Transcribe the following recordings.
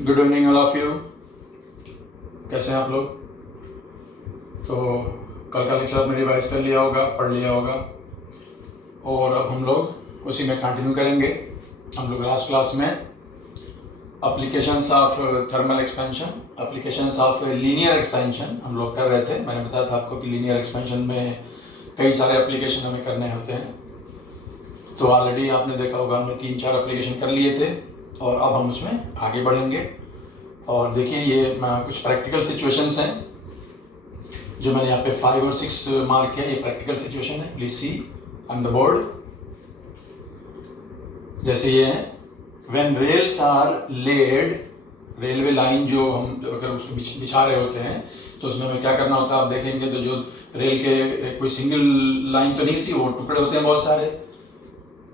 Good evening all of you. कैसे हैं आप लोग? तो कल का लेक्चर आपने रिवाइज कर लिया होगा, पढ़ लिया होगा, और अब हम लोग उसी में कंटिन्यू करेंगे। हम लोग लास्ट क्लास में applications of thermal expansion, applications of linear expansion हम लोग कर रहे थे। मैंने बताया था आपको कि लीनियर एक्सपेंशन में कई सारे एप्लीकेशन हमें करने होते हैं। तो ऑलरेडी आपने देखा होगा हमने 3-4 एप्लीकेशन कर लिए थे और अब हम उसमें आगे बढ़ेंगे। और देखिए ये कुछ प्रैक्टिकल सिचुएशंस हैं जो मैंने यहाँ पे 5 और 6 मार्क किया। ये प्रैक्टिकल सिचुएशन है, please see on the board. जैसे ये है, when rails are laid, railway line जो हम अगर उसको बिछा रहे होते हैं तो उसमें हमें क्या करना होता है, आप देखेंगे तो जो रेल के कोई सिंगल लाइन तो नहीं होती, वो टुकड़े होते हैं बहुत सारे।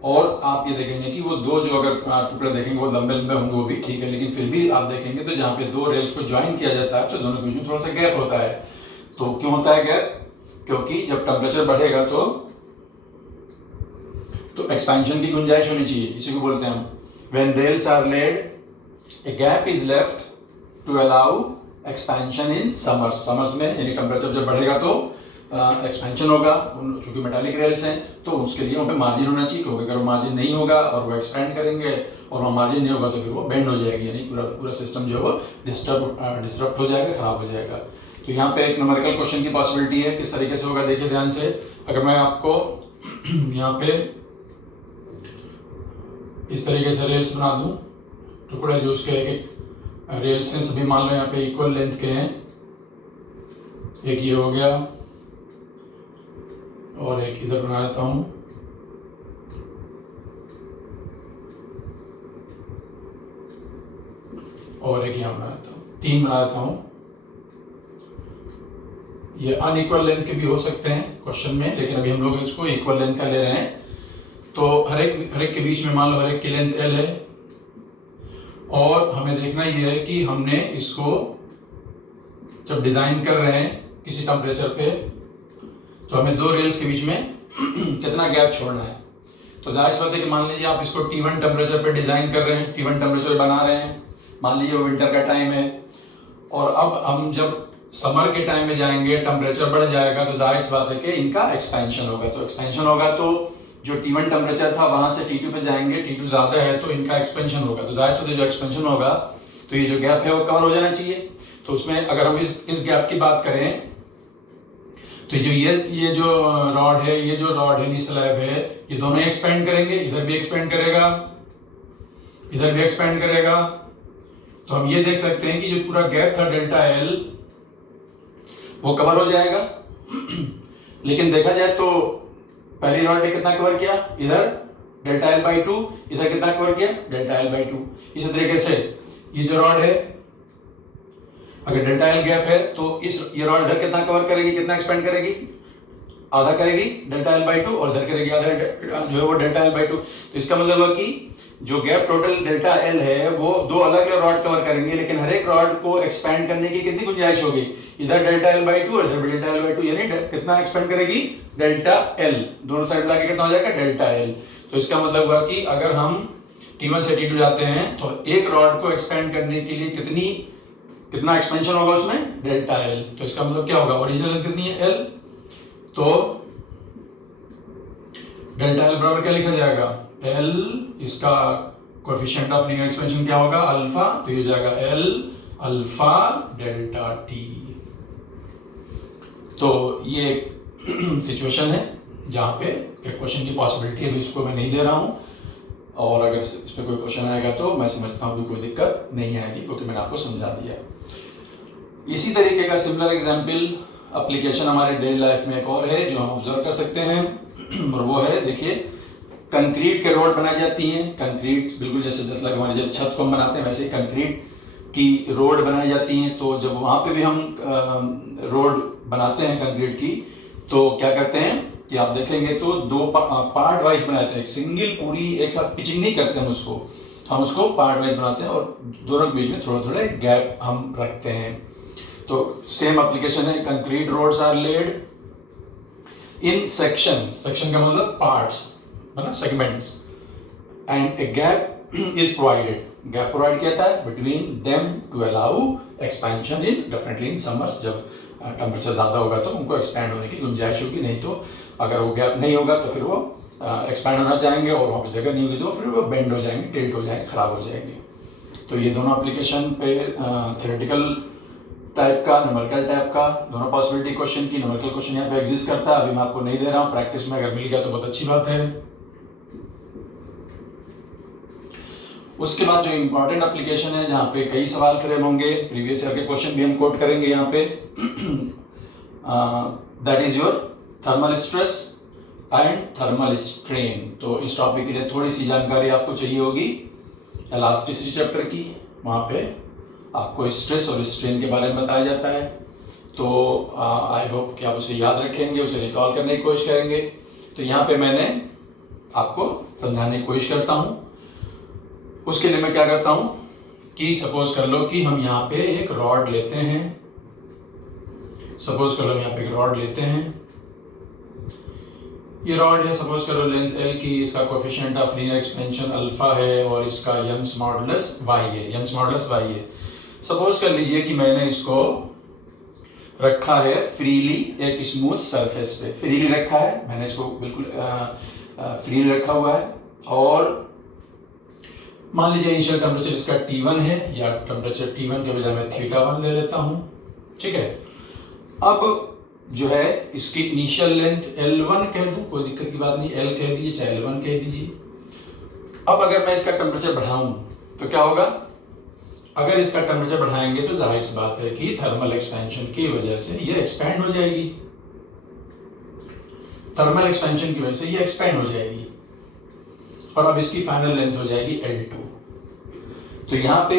और आप ये देखेंगे कि वो दो जो अगर टुकड़े देखेंगे वो लंबे लंबे होंगे, वो भी ठीक है, लेकिन फिर भी आप देखेंगे तो जहाँ पे दो रेल्स को ज्वाइन किया जाता है तो दोनों के बीच में थोड़ा सा गैप होता है। तो क्यों होता है गैप? क्योंकि जब टेम्परेचर बढ़ेगा तो एक्सपेंशन की गुंजाइश होनी चाहिए। इसी को बोलते हैं हम when rails are laid a gap is left to allow expansion in summers. Summers में यानी टेम्परेचर जब बढ़ेगा तो एक्सपेंशन होगा। चूंकि मेटालिक रेल्स हैं तो उसके लिए वहाँ पे मार्जिन होना चाहिए, क्योंकि अगर वो मार्जिन नहीं होगा और वो एक्सपेंड करेंगे और वहाँ मार्जिन नहीं होगा तो फिर वो बेंड हो जाएगी, यानी पूरा सिस्टम जो है वो डिस्टर्ब हो जाएगा, खराब हो जाएगा। तो यहाँ पे एक न्यूमेरिकल क्वेश्चन की पॉसिबिलिटी है। किस तरीके से होगा देखिए ध्यान से। अगर मैं आपको यहाँ पे इस तरीके से रेल्स बना दूं, टुकड़े जो उसके एक एक रेल्स हैं सभी मान लो यहाँ पे इक्वल लेंथ के हैं, एक ये हो गया और एक इधर बना देता हूं, और एक यहां बना देता हूं, 3 बना देता हूं। ये अनइक्वल लेंथ के भी हो सकते हैं क्वेश्चन में, लेकिन अभी हम लोग इसको इक्वल लेंथ का ले रहे हैं। तो हर एक के बीच में मान लो हर एक की लेंथ L है, और हमें देखना ये है कि हमने इसको जब डिजाइन कर रहे हैं किसी टेम्परेचर पे तो हमें दो रेल्स के बीच में कितना गैप छोड़ना है। तो जाहिर सी बात है कि मान लीजिए आप इसको T1 टेम्परेचर पे डिजाइन कर रहे हैं, T1 टेम्परेचर पे बना रहे हैं, मान लीजिए वो विंटर का टाइम है, और अब हम जब समर के टाइम में जाएंगे टेम्परेचर बढ़ जाएगा तो जाहिर सी बात है कि इनका एक्सपेंशन होगा। तो एक्सपेंशन होगा तो जो T1 टेम्परेचर था वहां से T2 पे जाएंगे, T2 ज्यादा है तो इनका एक्सपेंशन होगा। तो जाहिर सी बात है जो एक्सपेंशन होगा तो ये जो गैप है वो कवर हो जाना चाहिए। तो उसमें अगर हम इस गैप की बात करें तो जो ये जो रॉड है, ये जो रॉड है, स्लैब है, ये दोनों एक्सपेंड करेंगे, इधर भी एक्सपेंड करेगा, इधर भी एक्सपेंड करेगा। तो हम ये देख सकते हैं कि जो पूरा गैप था डेल्टा एल वो कवर हो जाएगा। लेकिन देखा जाए तो पहली रॉड ने कितना कवर किया, इधर डेल्टा एल बाई 2, इधर कितना कवर किया, डेल्टा एल बाई 2। इसी तरीके से ये जो रॉड है, अगर डेल्टा एल गैप है तो ये रॉड इधर कितना कवर करेगी, कितना एक्सपेंड करेगी, आधा करेगी डेल्टा एल बाई 2, और इधर करेगी आधा जो है वो डेल्टा एल बाई 2। तो इसका मतलब हुआ कि जो गैप टोटल डेल्टा एल है वो दो अलग अलग रॉड कवर करेंगे, लेकिन हर एक रॉड को एक्सपेंड करने की कितनी गुंजाइश होगी, इधर डेल्टा एल बाई 2 और इधर डेल्टा एल बाई 2, यानी कितना एक्सपेंड करेगी, डेल्टा एल। दोनों साइड मिला के कितना हो जाएगा, डेल्टा एल। तो इसका मतलब हुआ कि अगर हम T1 से T2 जाते हैं तो एक रॉड को एक्सपेंड करने के लिए कितना एक्सपेंशन होगा उसमें, डेल्टा एल। तो इसका मतलब क्या होगा, ओरिजिनल लेंथ कितनी है, एल, तो डेल्टा एल बराबर क्या लिखा जाएगा, एल, इसका कोएफिशिएंट ऑफ लीनियर एक्सपेंशन क्या होगा, अल्फा, तो ये हो जाएगा एल अल्फा डेल्टा टी। तो ये एक सिचुएशन है जहां पे एक क्वेश्चन की पॉसिबिलिटी है, इसको मैं नहीं दे रहा हूं, और अगर इस पे कोई क्वेश्चन आएगा तो मैं समझता हूं कि कोई दिक्कत नहीं आएगी, क्योंकि मैंने आपको समझा दिया। इसी तरीके का सिमिलर एग्जाम्पल एप्लीकेशन हमारे डेली लाइफ में एक और है जो हम ऑब्जर्व कर सकते हैं, और वो है, देखिए, कंक्रीट के रोड बनाई जाती हैं। कंक्रीट बिल्कुल जैसे हमारी जैसे छत को हम बनाते हैं वैसे ही कंक्रीट की रोड बनाई जाती हैं। तो जब वहां पे भी हम रोड बनाते हैं कंक्रीट की, तो क्या करते हैं कि आप देखेंगे तो दो पार्ट वाइज बनाते हैं, एक सिंगल पूरी एक साथ पिचिंग नहीं करते हम उसको पार्ट वाइज बनाते हैं, और दोनों के बीच में थोड़े थोड़े गैप हम रखते हैं। तो सेम एप्लीकेशन है, concrete roads are laid in section, section का मतलब पार्ट्स है ना, segments, and a gap is provided. Gap provide किया था between them to allow expansion in definitely in summers. जब टेम्परेचर ज़्यादा होगा तो उनको एक्सपैंड होने की गुंजाइश होगी, नहीं तो अगर वो गैप नहीं होगा तो फिर वो एक्सपैंड होना चाहेंगे और वहाँ पर जगह नहीं होगी तो फिर वो बेंड हो जाएंगे, टिल्ट हो जाएंगे, ख़राब हो जाएंगे। तो ये दोनों एप्लीकेशन पे थ्योरेटिकल टाइप का, न्यूमेरिकल टाइप का, दोनों पॉसिबिलिटी क्वेश्चन की। न्यूमेरिकल क्वेश्चन यहाँ पे एग्जिस्ट करता है, अभी मैं आपको नहीं दे रहा हूँ, प्रैक्टिस में अगर मिल गया तो बहुत अच्छी बात है। उसके बाद जो इम्पोर्टेंट एप्लीकेशन है जहाँ पे कई सवाल फ्रेम होंगे, प्रीवियस ईयर के क्वेश्चन भी हम कोट करेंगे यहाँ पे, that is your thermal stress and thermal strain. तो इस टॉपिक के लिए थोड़ी सी जानकारी आपको चाहिए होगी इलास्टिसिटी चैप्टर की, वहाँ पे आपको स्ट्रेस और स्ट्रेन के बारे में बताया जाता है। तो आई होप कि आप उसे याद रखेंगे, उसे रिकॉल करने की कोशिश करेंगे। तो यहाँ पे मैंने आपको समझाने की कोशिश करता हूँ। उसके लिए मैं क्या करता हूँ कि सपोज कर लो कि हम यहाँ पे एक रॉड लेते हैं, सपोज कर लो यहाँ पे एक रॉड लेते हैं, ये रॉड है, सपोज करो लेंथ L की, इसका coefficient of linear expansion alpha है और इसका यंग्स मॉडुलस y है, यंग्स मॉडुलस y है। सपोज कर लीजिए कि मैंने इसको रखा है फ्रीली एक स्मूथ सरफेस पे, फ्रीली रखा है मैंने इसको, बिल्कुल फ्रीली रखा हुआ है। और मान लीजिए इनिशियल टेम्परेचर इसका T1 है, या टेम्परेचर T1 के बजाय मैं θ1 ले लेता हूं, ठीक है। अब जो है इसकी इनिशियल लेंथ L1 कह दूं, कोई दिक्कत की बात नहीं, L कह दीजिए चाहे L1 कह दीजिए। अब अगर मैं इसका टेम्परेचर बढ़ाऊं तो क्या होगा, अगर इसका टेम्परेचर बढ़ाएंगे तो जाहिर सी बात है कि थर्मल एक्सपेंशन की वजह से ये एक्सपैंड हो जाएगी, थर्मल एक्सपेंशन की वजह से ये एक्सपैंड हो जाएगी और अब इसकी फाइनल लेंथ हो जाएगी L2। तो यहाँ पे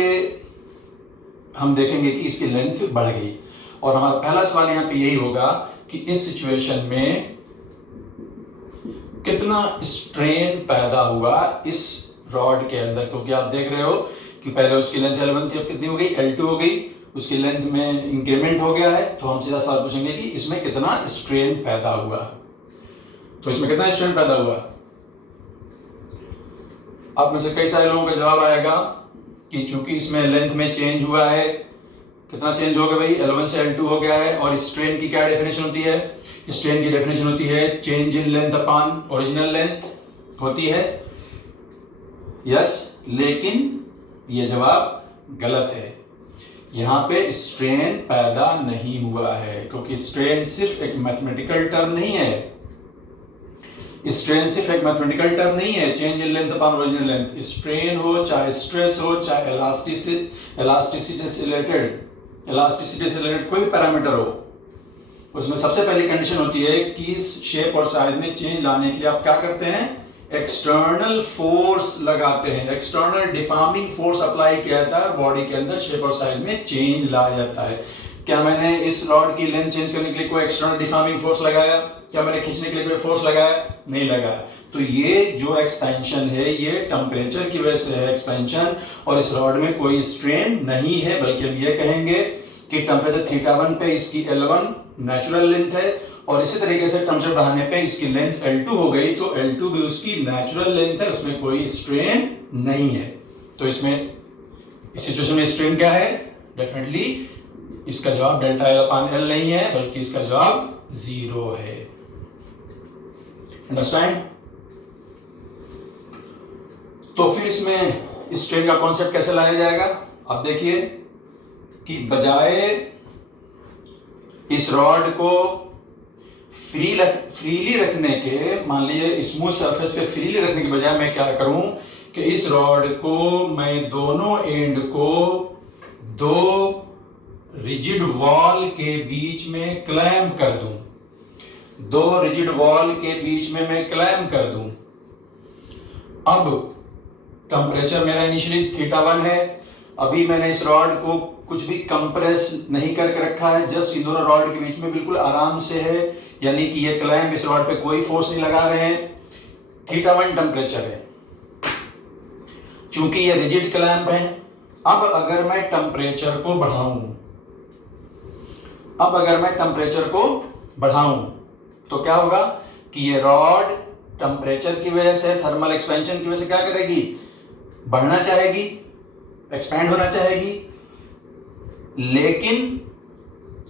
हम देखेंगे कि इसकी लेंथ बढ़ गई और हमारा पहला सवाल यहाँ पे यही होगा कि इस सिचुएशन में कितना स्ट्रेन पैदा हुआ इस रॉड के अंदर, क्योंकि आप देख रहे हो कि पहले उसकी लेंथ L1 थी, अब कितनी हो गई, L2 हो गई, उसकी लेंथ में इंक्रीमेंट हो गया है। तो हम सीधा सवाल पूछेंगे कि इसमें कितना स्ट्रेन पैदा हुआ, तो इसमें कितना स्ट्रेन पैदा हुआ। आप में से कई सारे लोगों का जवाब आएगा कि चूंकि इसमें लेंथ में चेंज हुआ है, कितना चेंज हो गया भाई, L1 से L2 हो गया है। और स्ट्रेन की क्या डेफिनेशन होती है, स्ट्रेन की डेफिनेशन होती है change in length upon original length होती है, यस। लेकिन ये जवाब गलत है, यहाँ पे स्ट्रेन पैदा नहीं हुआ है, क्योंकि स्ट्रेन सिर्फ एक मैथमेटिकल टर्म नहीं है, स्ट्रेन सिर्फ एक मैथमेटिकल टर्म नहीं है, change in length upon original length. Strain हो चाहे स्ट्रेस हो चाहे इलास्टिसिटी से रिलेटेड कोई पैरामीटर हो, उसमें सबसे पहली कंडीशन होती है कि इस शेप और साइज में चेंज लाने के लिए आप क्या करते हैं, एक्सटर्नल फोर्स लगाते हैं, एक्सटर्नल डिफॉर्मिंग फोर्स अप्लाई किया जाता है, बॉडी के अंदर शेप और साइज में चेंज लाया जाता है। क्या मैंने इस रॉड की लेंथ चेंज करने के लिए कोई एक्सटर्नल डिफॉर्मिंग फोर्स लगाया, क्या मैंने खींचने के लिए कोई फोर्स लगाया, नहीं लगाया। तो ये जो एक्सपेंशन है ये टेम्परेचर की वजह से है एक्सपेंशन, और इस रॉड में कोई स्ट्रेन नहीं है, बल्कि हम ये कहेंगे कि टेम्परेचर θ1 पे इसकी L1 नेचुरल लेंथ है और इसी तरीके से टेम्परेचर बढ़ाने पे इसकी लेंथ L2 हो गई, तो L2 भी उसकी नेचुरल लेंथ है, उसमें कोई स्ट्रेन नहीं है। तो इसमें इस सिचुएशन में स्ट्रेन क्या है, डेफिनेटली इसका जवाब डेल्टा L अपॉन L नहीं है, बल्कि इसका जवाब 0 है। अंडरस्टैंड। तो फिर इसमें स्ट्रेन का कॉन्सेप्ट कैसे लाया जाएगा, अब देखिए कि बजाय इस रॉड को फ्रीली रखने के, मान लीजिए स्मूथ सरफेस पे फ्रीली रखने के बजाय मैं क्या करूं कि इस रॉड को मैं दोनों एंड को दो रिजिड वॉल के बीच में क्लैंप कर दूं, दो रिजिड वॉल के बीच में मैं क्लैंप कर दूं। अब टेम्परेचर मेरा इनिशियली θ1 है, अभी मैंने इस रॉड को कुछ भी कंप्रेस नहीं करके रखा है, जस्ट इन दोनों रॉड के बीच में बिल्कुल आराम से है, यानी कि ये क्लैंप इस रॉड पे कोई फोर्स नहीं लगा रहे हैं, θ1 टेम्परेचर है, चूंकि ये रिजिड क्लैंप है। अब अगर मैं टेम्परेचर को बढ़ाऊं, तो क्या होगा कि ये रॉड टेम्परेचर की वजह से, थर्मल एक्सपेंशन की वजह से क्या करेगी, बढ़ना चाहेगी, एक्सपैंड होना चाहेगी, लेकिन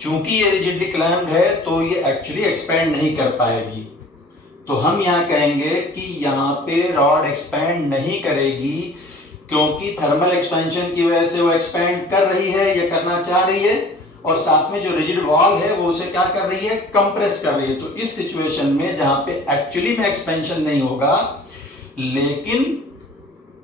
चूंकि ये रिजिडली क्लैम्प्ड है तो ये एक्चुअली एक्सपैंड नहीं कर पाएगी। तो हम यहां कहेंगे कि यहां पे रॉड एक्सपैंड नहीं करेगी, क्योंकि थर्मल एक्सपेंशन की वजह से वो एक्सपैंड कर रही है या करना चाह रही है, और साथ में जो रिजिड वॉल है वो उसे क्या कर रही है, कंप्रेस कर रही है। तो इस सिचुएशन में जहां पे एक्चुअली में एक्सपेंशन नहीं होगा, लेकिन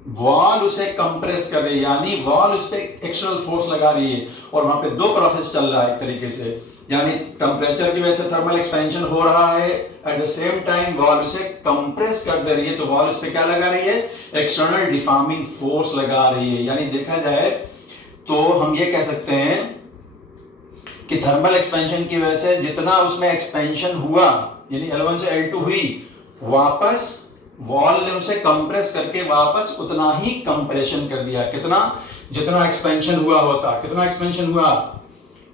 वॉल उसे कंप्रेस कर रही है, यानी वॉल उस पर एक्सटर्नल फोर्स लगा रही है, और वहां पे दो प्रोसेस चल रहा है एक तरीके से, यानी टेम्परेचर की वजह से थर्मल एक्सपेंशन हो रहा है, at the same time wall उसे कंप्रेस कर दे रही है। तो वॉल उस पर क्या लगा रही है, एक्सटर्नल डिफॉर्मिंग फोर्स लगा रही है। यानी देखा जाए तो हम ये कह सकते हैं कि थर्मल एक्सपेंशन की वजह से जितना उसमें एक्सपेंशन हुआ, यानी L1 से L2 हुई, वापस वॉल ने उसे कंप्रेस करके वापस उतना ही कंप्रेशन कर दिया। कितना, जितना एक्सपेंशन हुआ होता। कितना एक्सपेंशन हुआ,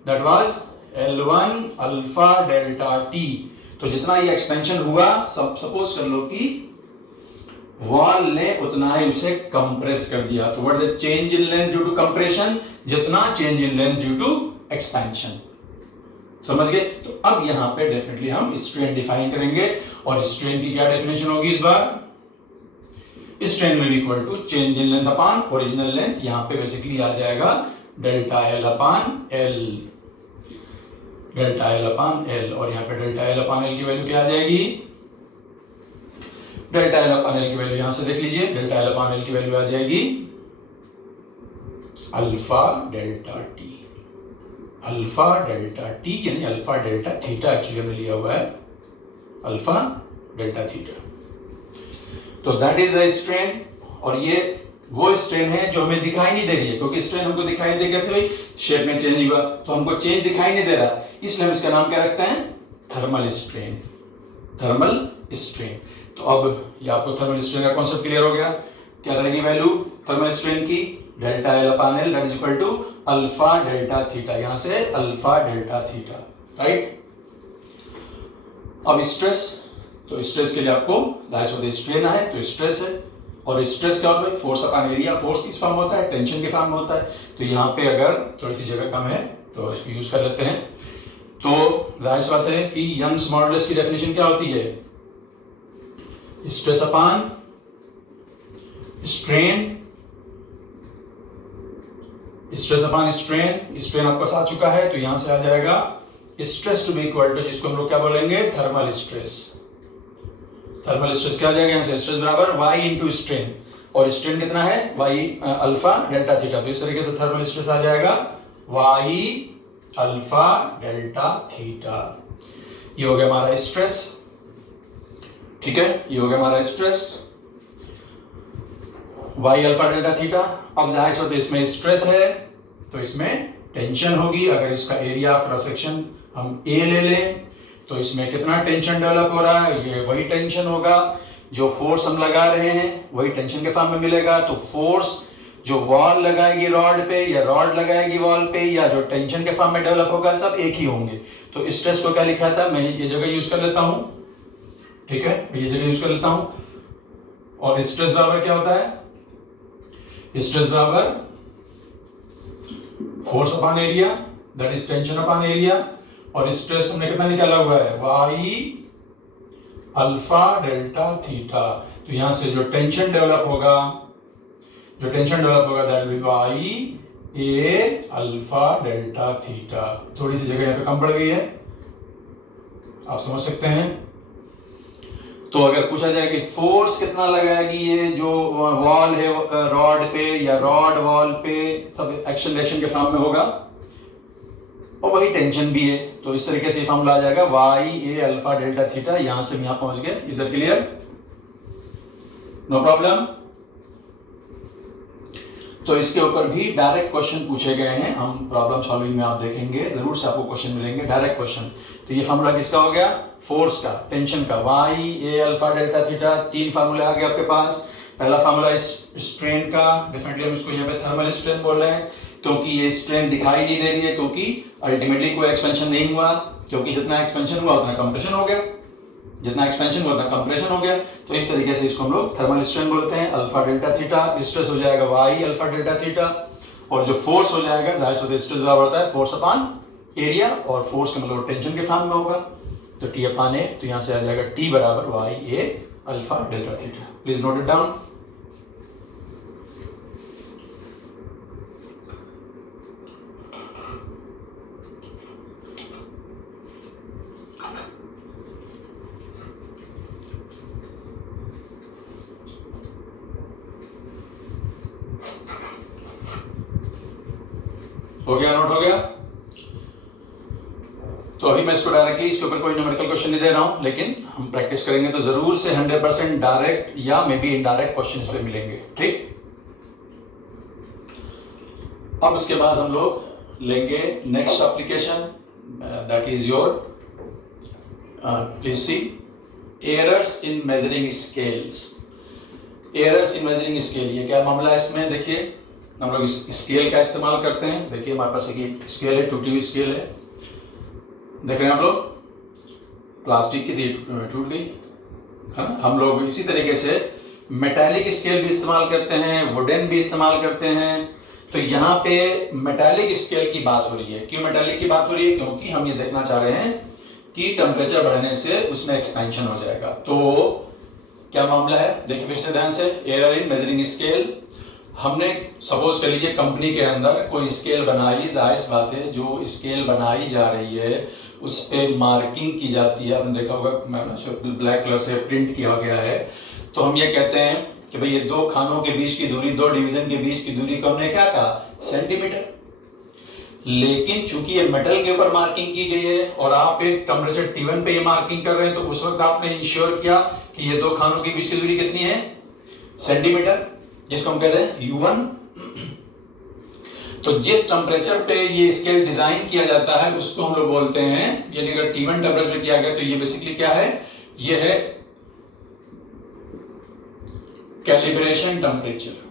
that was L1 alpha delta T. तो जितना ये एक्सपेंशन हुआ, सपोज कर लो कि वॉल ने उतना ही उसे कंप्रेस कर दिया। तो what is the change in length due to compression, जितना change in length due to expansion. समझ गए। तो अब यहां पे डेफिनेटली हम स्ट्रेन डिफाइन करेंगे, और स्ट्रेन की क्या डेफिनेशन होगी इस बार, strain will equal to change in length upon original length. यहां पे बेसिकली आ जाएगा delta L upon L, delta L upon L, और यहां पे डेल्टा एल अपॉन एल की वैल्यू क्या आ जाएगी, डेल्टा एल अपॉन एल की वैल्यू यहां से देख लीजिए, डेल्टा एल अपॉन एल की वैल्यू आ जाएगी alpha delta T. Alpha delta T यानी अल्फा डेल्टा थीटा, एक्चुअली हमने लिया हुआ है अल्फा डेल्टा थीटा। तो दैट इज द स्ट्रेन, और ये वो स्ट्रेन है जो हमें दिखाई नहीं दे रही है, क्योंकि स्ट्रेन हमको दिखाई दे कैसे भाई, शेप में चेंज हुआ, तो हमको चेंज दिखाई नहीं दे रहा, इसलिए हम इसका नाम क्या रखते हैं, थर्मल स्ट्रेन। Thermal strain. तो अब ये आपको थर्मल स्ट्रेन का कॉन्सेप्ट क्लियर हो गया। क्या रहेगी वैल्यू थर्मल स्ट्रेन की, delta L upon L that is equal to alpha delta theta, यहां से अल्फा डेल्टा थीटा, राइट। अब स्ट्रेस, तो स्ट्रेस के लिए आपको जाहिर स्ट्रेन है तो स्ट्रेस है, और स्ट्रेस क्या होता है, फोर्स अपॉन एरिया। फोर्स किस फॉर्म में होता है, टेंशन के फॉर्म में होता है। तो यहाँ पे अगर थोड़ी सी जगह कम है तो इसको यूज कर लेते हैं। तो जाहिर सी बात है कि यंग्स मॉडुलस की डेफिनेशन क्या होती है, stress upon strain, stress upon strain. Strain आपके पास आ चुका है, तो यहां से आ जाएगा stress to be equal to, जिसको हम लोग क्या बोलेंगे, थर्मल स्ट्रेस। थर्मल स्ट्रेस क्या आ जाएगा यहां से, स्ट्रेस बराबर y इंटू स्ट्रेन, और स्ट्रेन कितना है, y अल्फा डेल्टा थीटा। तो इस तरीके से थर्मल स्ट्रेस आ जाएगा y अल्फा डेल्टा थीटा। ये हो गया हमारा स्ट्रेस, ठीक है, ये हो गया हमारा stress y alpha delta theta. अब जाहिर सी बात है इसमें स्ट्रेस है तो इसमें टेंशन होगी। अगर इसका एरिया ऑफ क्रॉस सेक्शन हम A ले लें तो इसमें कितना टेंशन डेवलप हो रहा है, ये वही टेंशन होगा। जो फोर्स हम लगा रहे हैं वही टेंशन के फॉर्म में मिलेगा। तो फोर्स जो वॉल लगाएगी रॉड पे, या रॉड लगाएगी वॉल पे, या जो टेंशन के फॉर्म में डेवलप होगा, सब एक ही होंगे। तो स्ट्रेस को क्या लिखा था, मैं ये जगह यूज कर लेता हूं, ठीक है, मैं ये जगह यूज कर लेता हूं। और स्ट्रेस बराबर क्या होता है, स्ट्रेस बराबर force upon area, that is tension upon area. और स्ट्रेस हमने कितना निकाला हुआ है, y अल्फा डेल्टा थीटा। तो यहां से जो टेंशन डेवलप होगा, that will y a alpha delta theta. थोड़ी सी जगह यहां पे कम पड़ गई है, आप समझ सकते हैं। तो अगर पूछा जाए कि फोर्स कितना लगाएगी ये जो वॉल है रॉड पे, या रॉड वॉल पे, सब एक्शन रिएक्शन के फॉर्म में होगा, और वही टेंशन भी है। तो इस तरीके से फॉर्मूला आ जाएगा y a alpha delta theta. यहां से हम यहां पहुंच गए, is it clear, no problem. तो इसके ऊपर भी डायरेक्ट क्वेश्चन पूछे गए हैं, हम प्रॉब्लम सॉल्विंग में आप देखेंगे जरूर से आपको क्वेश्चन मिलेंगे, डायरेक्ट क्वेश्चन। तो ये फॉर्मूला किसका हो गया, फोर्स का, टेंशन का, y a alpha delta theta. तीन फार्मूले आ गए आपके पास। पहला फार्मूला स्ट्रेन का, डेफिनेटली हम इसको यहाँ पे थर्मल स्ट्रेन बोल रहे हैं, क्योंकि ये स्ट्रेन दिखाई नहीं दे रही है, क्योंकि अल्टीमेटली कोई एक्सपेंशन नहीं हुआ, क्योंकि जितना एक्सपेंशन हुआ उतना कंप्रेशन हो गया, जितना एक्सपेंशन हुआ उतना कंप्रेशन हो गया। तो इस तरीके से इसको हम लोग थर्मल स्ट्रेन बोलते हैं। अल्फा डेल्टा थीटा, स्ट्रेस हो जाएगा y अल्फा डेल्टा थीटा। और जो फोर्स हो जाएगा जाहिर सी बात है स्ट्रेस बराबर होता है फोर्स अपॉन एरिया, और फोर्स का मतलब टेंशन के फॉर्म में होगा, तो टी अपॉन ए, तो यहां से आ जाएगा टी बराबर Y A alpha delta theta. Please note it down. हो गया, नोट हो गया। तो अभी मैं इसको डायरेक्टली इसके ऊपर कोई न्यूमेरिकल क्वेश्चन नहीं दे रहा हूं, लेकिन हम प्रैक्टिस करेंगे तो जरूर से 100% डायरेक्ट या मे बी इनडायरेक्ट क्वेश्चन पे मिलेंगे, ठीक। अब इसके बाद हम लोग लेंगे next application, that is your please see errors in measuring scales. Errors in measuring scale, ये क्या मामला है इसमें? देखिए हम लोग स्केल का इस्तेमाल करते हैं। देखिए हमारे पास एक स्केल है, टूटी हुई स्केल है, देख रहे हैं आप लोग, प्लास्टिक की थी, टूट गई है ना। हम लोग इसी तरीके से मेटालिक स्केल भी इस्तेमाल करते हैं, वुडन भी इस्तेमाल करते हैं। तो यहाँ पे मेटालिक स्केल की बात हो रही है। क्यों मेटालिक की बात हो रही है? क्योंकि हम ये देखना चाह रहे हैं कि टेम्परेचर बढ़ने से उसमें एक्सपेंशन हो जाएगा। तो क्या मामला है, देखिए फिर से ध्यान से, एरर इन मेजरिंग स्केल। हमने सपोज कर लीजिए कंपनी के अंदर कोई स्केल बनाई, जाहिर सी बात है जो स्केल बनाई जा रही है उस पर मार्किंग की जाती है। आपने देखा होगा ब्लैक कलर से प्रिंट किया गया है। तो हम ये कहते हैं कि भाई ये दो खानों के बीच की दूरी, दो डिवीजन के बीच की दूरी को हमने क्या कहा? सेंटीमीटर। लेकिन चूंकि ये मेटल के ऊपर मार्किंग की गई है और आप एक टेम्परेचर T1 पे ये मार्किंग कर रहे हैं, तो उस वक्त आपने इंश्योर किया कि ये दो खानों के बीच की दूरी कितनी है? सेंटीमीटर, जिसको हम कहते हैं U1। तो जिस टेम्परेचर पे ये स्केल डिजाइन किया जाता है उसको हम लोग बोलते हैं, यानी अगर T1 टेम्परेचर किया गया तो ये बेसिकली क्या है? ये है कैलिब्रेशन टेम्परेचर।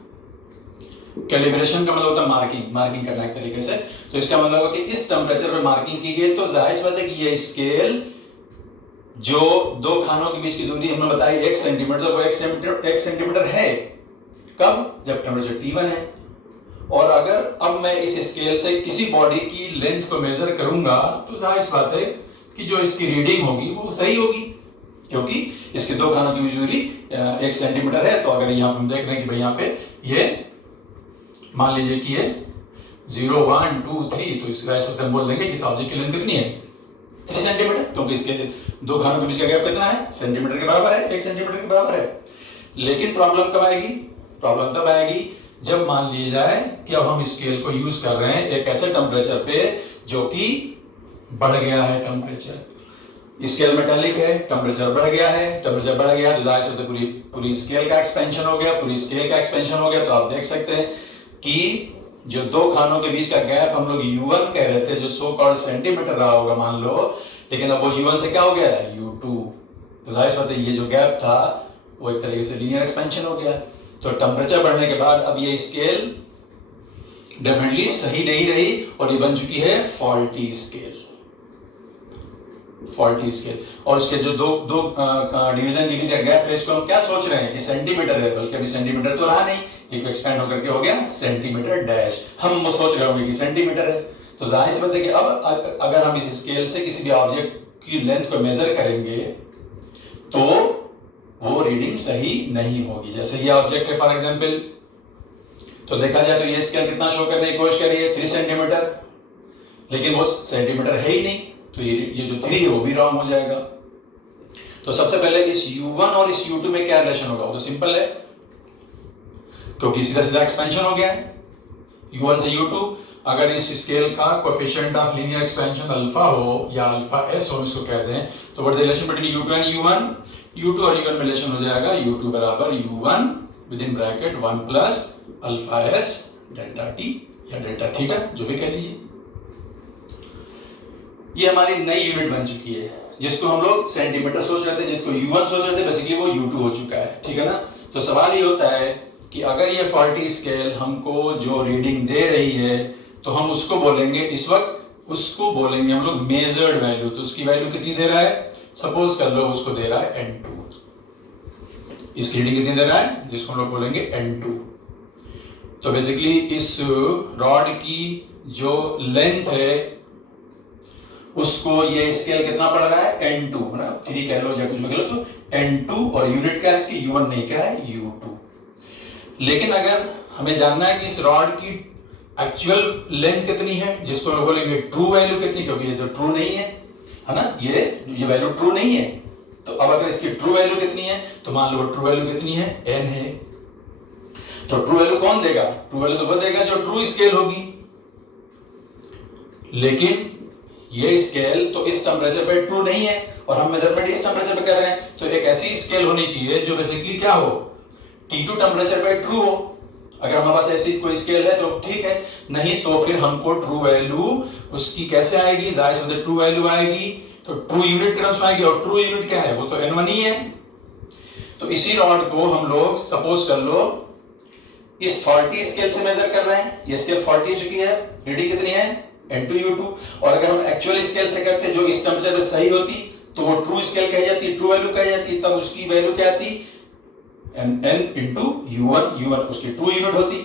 कैलिब्रेशन का मतलब होता है मार्किंग करना एक तरीके से। तो इसका मतलब है कि इस टेम्परेचर पे मार्किंग की गई, तो जाहिर सी बात है कि ये स्केल जो दो खानों के बीच की दूरी हमने बताई 1 सेंटीमीटर, तो वो 1 सेंटीमीटर है। कब? जब टेम्परेचर T1 है। और अगर अब मैं इस स्केल से किसी बॉडी की लेंथ को मेजर करूंगा तो जाहिर सी बात है कि जो इसकी रीडिंग होगी वो सही होगी, क्योंकि इसके दो खानों की बीच की दूरी 1 सेंटीमीटर है। तो अगर यहाँ हम देख रहे हैं कि भाई यहाँ पे ये मान लीजिए कि ये 0 1 2 3, तो इसका हम बोल देंगे कि इस ऑब्जेक्ट की लेंथ कितनी है? 3 सेंटीमीटर, क्योंकि इसके दो खानों के बीच का गैप कितना है? सेंटीमीटर के बराबर है, 1 सेंटीमीटर के बराबर है। लेकिन प्रॉब्लम कब आएगी? प्रॉब्लम तब आएगी जब मान लिया जाए कि अब हम स्केल को यूज कर रहे हैं एक ऐसे टेम्परेचर पे जो कि बढ़ गया है टेम्परेचर। स्केल मेटालिक है, टेम्परेचर बढ़ गया है, टेम्परेचर बढ़ गया तो जाहिर से पूरी स्केल का एक्सपेंशन हो गया, पूरी स्केल का एक्सपेंशन हो गया। तो आप देख सकते हैं कि जो दो खानों के बीच का गैप हम लोग U1 कह रहे थे, जो सो कॉल्ड सेंटीमीटर रहा होगा मान लो, लेकिन अब वो U1 से क्या हो गया है? U2। तो जाहिर सी बात है ये जो गैप था वो एक तरीके से लीनियर एक्सपेंशन हो गया। तो टेम्परेचर बढ़ने के बाद अब ये स्केल डेफिनेटली सही नहीं रही और ये बन चुकी है फॉल्टी स्केल। फॉल्टी स्केल, और इसके जो दो डिवीजन के बीच का गैप है इसको हम क्या सोच रहे हैं कि सेंटीमीटर है, बल्कि अभी सेंटीमीटर तो रहा नहीं, ये एक्सपेंड होकर के हो गया सेंटीमीटर डैश। हम सोच रहे होंगे कि सेंटीमीटर है। तो जाहिर सी बात है कि अब अगर हम इस स्केल से किसी भी ऑब्जेक्ट की लेंथ को मेजर करेंगे तो वो रीडिंग सही नहीं होगी। जैसे ये ऑब्जेक्ट है फॉर एग्जांपल, तो देखा जाए तो ये स्केल कितना शो करने की कोशिश कर रही है? 3 सेंटीमीटर, लेकिन वो सेंटीमीटर है ही नहीं, तो ये जो 3 है वो भी रॉन्ग हो जाएगा। तो सबसे पहले इस U1 और इस U2 में क्या रिलेशन होगा? वो तो सिंपल है, क्योंकि सीधा सीधा एक्सपेंशन हो गया है U1 से U2। अगर इस स्केल का coefficient of linear expansion alpha हो या अल्फा एस हो, इसको कहते हैं, तो what the relation between U2 and U1? U2 और U1 में रिलेशन हो जाएगा U2 बराबर U1 with in bracket 1 plus alpha S delta T या डेल्टा थीटा, जो भी कह लीजिए। ये हमारी नई यूनिट बन चुकी है, जिसको हम लोग सेंटीमीटर सोच रहे थे, जिसको U1 सोच रहे थे, बेसिकली वो U2 हो चुका है, ठीक है ना। तो सवाल ये होता है कि अगर ये फॉल्टी स्केल हमको जो रीडिंग दे रही है तो हम उसको बोलेंगे, इस वक्त उसको बोलेंगे हम लोग मेजर्ड वैल्यू। तो उसकी वैल्यू कितनी दे रहा है? सपोज कर लो उसको दे रहा है N2। इसकी रीडिंग कितनी दे रहा है? जिसको हम लोग बोलेंगे N2। तो बेसिकली इस रॉड की जो लेंथ है उसको ये स्केल कितना पड़ रहा है N2 है ना, 3 कह लो या कुछ भी कह लो, तो N2 और यूनिट क्या है इसकी U1 नहीं, क्या है U2। लेकिन अगर हमें जानना है कि इस रॉड की एक्चुअल लेंथ कितनी है, जिसको हम बोलेंगे ट्रू वैल्यू कितनी, क्योंकि ये तो ट्रू नहीं है ना, ये वैल्यू ट्रू नहीं है। तो अब अगर इसकी ट्रू वैल्यू कितनी है तो मान लो ट्रू वैल्यू कितनी है n है। तो ट्रू वैल्यू कौन देगा, ट्रू वैल्यू तो वो देगा जो ट्रू स्केल होगी। लेकिन ये स्केल तो इस टेंपरेचर पे ट्रू नहीं है और हम मेजरमेंट इस टेंपरेचर पे कर रहे हैं, तो एक ऐसी स्केल होनी चाहिए जो बेसिकली क्या हो, T2 टेंपरेचर पे ट्रू हो। अगर हमारे पास ऐसी कोई स्केल है तो ठीक है, नहीं तो फिर हमको ट्रू वैल्यू उसकी कैसे आएगी, जाहिर सी ट्रू वैल्यू आएगी तो ट्रू यूनिट के टर्म्स में आएगी, और ट्रू यूनिट क्या है, वो तो N1 ही है। तो इसी रॉड को हम लोग सपोज कर लो इस 40 स्केल से मेजर कर रहे हैं, ये स्केल 40 हो चुकी है, रीडिंग कितनी है N2U2। और अगर हम एक्चुअल स्केल से करते जो इस टेंपरेचर पे सही होती तो वो ट्रू स्केल कही जाती, ट्रू वैल्यू कही जाती, तब उसकी वैल्यू क्या आती n इंटू U1 उसकी ट्रू यूनिट होती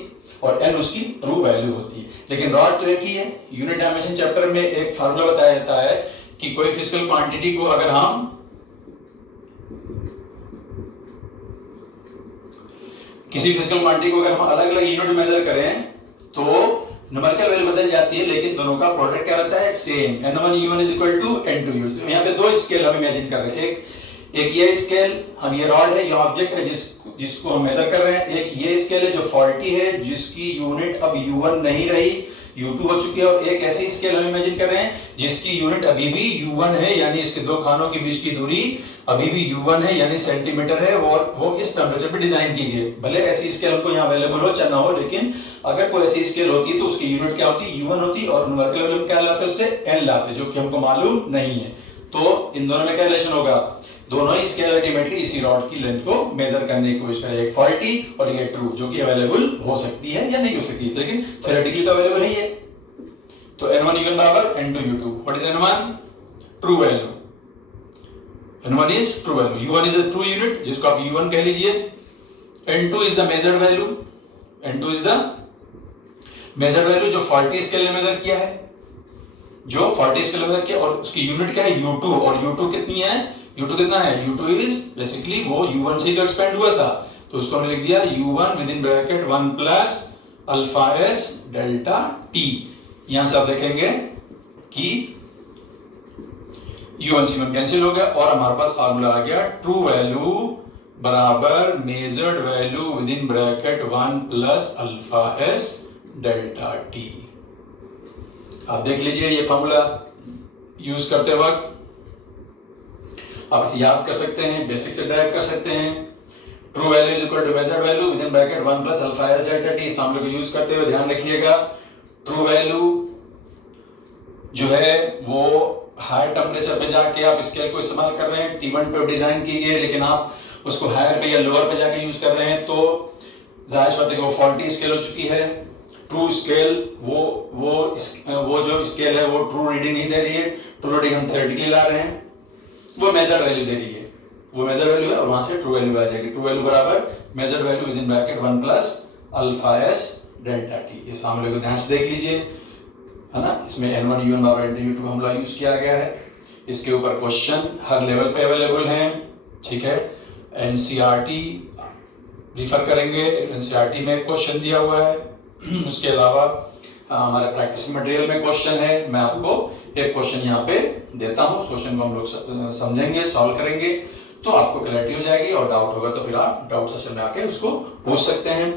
और n उसकी ट्रू वैल्यू होती। लेकिन रॉड तो एक ही है। यूनिट डायमेंशन चैप्टर में एक फार्मूला बताया जाता है कि कोई फिजिकल क्वांटिटी को अगर हम किसी फिजिकल क्वांटिटी को अगर हम अलग अलग यूनिट में मेजर करें तो न्यूमेरिकल वैल्यू बदल जाती है, लेकिन दोनों का प्रोडक्ट क्या रहता है, same. N1U1 is equal to N2U2। तो यहाँ पे दो स्केल हम इमेजिन कर रहे हैं, एक ये स्केल, हम ये रॉड है, ये ऑब्जेक्ट है जिसको हम मेजर कर रहे हैं। एक ये स्केल है जो 40 है जिसकी यूनिट अब U1 नहीं रही, U2 हो चुकी है। और एक ऐसी स्केल हम इमेजिन कर रहे हैं जिसकी यूनिट अभी भी U1 है, यानी इसके दो खानों के बीच की दूरी अभी भी U1 है, यानी सेंटीमीटर है, और वो इस टेंपरेचर पे डिजाइन की गई है। भले ऐसी स्केल हमको यहाँ अवेलेबल हो चाहे ना हो, लेकिन अगर कोई ऐसी स्केल होती तो उसकी यूनिट क्या होती, U1 होती, और न्यूमेरिकल वैल्यू क्या लाते उससे n लाते, जो कि हमको मालूम नहीं है। तो इन दोनों में क्या रिलेशन होगा, दोनों ही स्केल अल्टीमेटली इसी रॉड की लेंथ को मेजर करने की कोशिश करें, एक 40 और ये ट्रू, जो कि अवेलेबल हो सकती है या नहीं हो सकती, लेकिन थ्योरेटिकली तो अवेलेबल है। तो N1U1 बराबर N2U2। What is N1, true value, N1 is true value, U1 is a true unit जिसको आप U1 कह लीजिए, N2 is the measured value, N2 is the measured value जो 40 स्केल ने मेजर किया है, जो 40 स्केल मेजर किया, और उसकी यूनिट क्या है U2, और U2 कितनी है, U2 कितना है, U2 इज बेसिकली वो U1 से जो एक्सपेंड हुआ था, तो उसको हमने लिख दिया U1 with in bracket 1 plus alpha s delta t। यहां से आप देखेंगे कि U1 C1 कैंसिल हो गया और हमारे पास फार्मूला आ गया ट्रू वैल्यू बराबर measured value with in bracket 1 plus alpha s delta t। आप देख लीजिए ये फार्मूला यूज करते वक्त आप इसे याद कर सकते हैं, बेसिक से ड्राइव कर सकते हैं। True value is equal to measured value with in bracket 1 plus alpha s delta t। इस फार्मूले को यूज करते हुए ध्यान रखिएगा ट्रू वैल्यू जो है वो हायर टेंपरेचर पे जाके आप स्केल को इस्तेमाल कर रहे हैं, T1 पे डिजाइन की गई, लेकिन आप उसको हायर पे या लोअर पे जाके यूज कर रहे हैं, तो जाहिर सी बात है वो 40 स्केल हो चुकी है। ट्रू स्केल वो जो स्केल है वो ट्रू रीडिंग नहीं दे रही है, ट्रू रीडिंग हम थ्योरेटिकली ला रहे हैं, वो मेजर वैल्यू दे रही है, वो मेजर वैल्यू है और वहां से ट्रू वैल्यू आ जाएगी। ट्रू वैल्यू बराबर measure value with in bracket 1 plus alpha s delta t। इस फार्मूले को ध्यान से देख लीजिए, है ना, इसमें N1U1 बराबर N2U2 फार्मूला यूज किया गया है। इसके ऊपर क्वेश्चन हर लेवल पे अवेलेबल हैं, ठीक है। NCERT रिफर करेंगे, NCERT में क्वेश्चन दिया हुआ है। उसके अलावा हमारे प्रैक्टिस मटेरियल में क्वेश्चन है, मैं आपको एक क्वेश्चन यहाँ पे देता हूँ, क्वेश्चन को हम लोग समझेंगे, सॉल्व करेंगे, तो आपको क्लैरिटी हो जाएगी, और डाउट होगा तो फिर आप डाउट सेशन में आके उसको पूछ सकते हैं,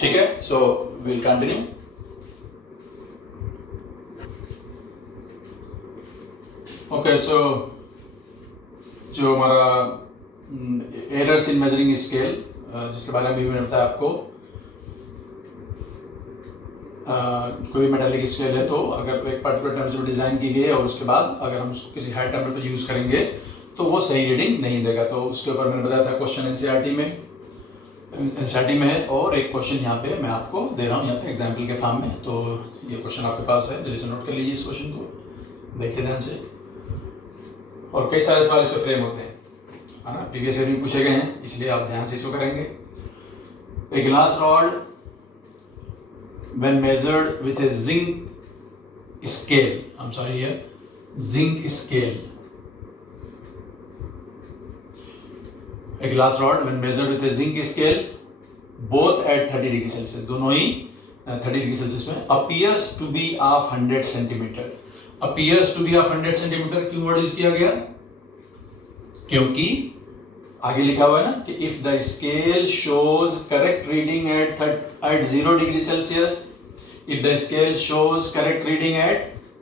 ठीक है। So will continue. ओके, सो जो हमारा एरर्स इन मेजरिंग स्केल जिसके बारे में भी मैंने बताया आपको, कोई मेटालिक स्केल है तो अगर एक पर्टिकुलर टेम्परेचर पर डिजाइन की गई है और उसके बाद अगर हम उसको किसी हाई टेम्परेचर पर यूज करेंगे तो वो सही रीडिंग नहीं देगा। तो उसके ऊपर मैंने बताया था क्वेश्चन NCERT में है, और एक क्वेश्चन यहाँ पे मैं आपको दे रहा हूँ यहाँ पे एग्जाम्पल के फॉर्म में। तो ये क्वेश्चन आपके पास है, जल्दी से नोट कर लीजिए, इस क्वेश्चन को देखिए ध्यान से। और कई सारे सवाल इसमें फ्रेम होते हैं, है ना, प्रीवियस ईयर में पूछे गए हैं, इसलिए आप ध्यान से इसको करेंगे। A glass rod when measured with a zinc scale, I'm sorry here, zinc scale. A glass rod when measured with a zinc scale, both at 30 degree Celsius, दोनों ही 30 डिग्री सेल्सियस में, appears to be of 100 centimetre. appears to be of 100 centimetre क्यों word use किया गया? क्योंकि आगे लिखा हुआ है ना कि if the scale shows correct reading at 0 degree Celsius, if the scale shows correct reading at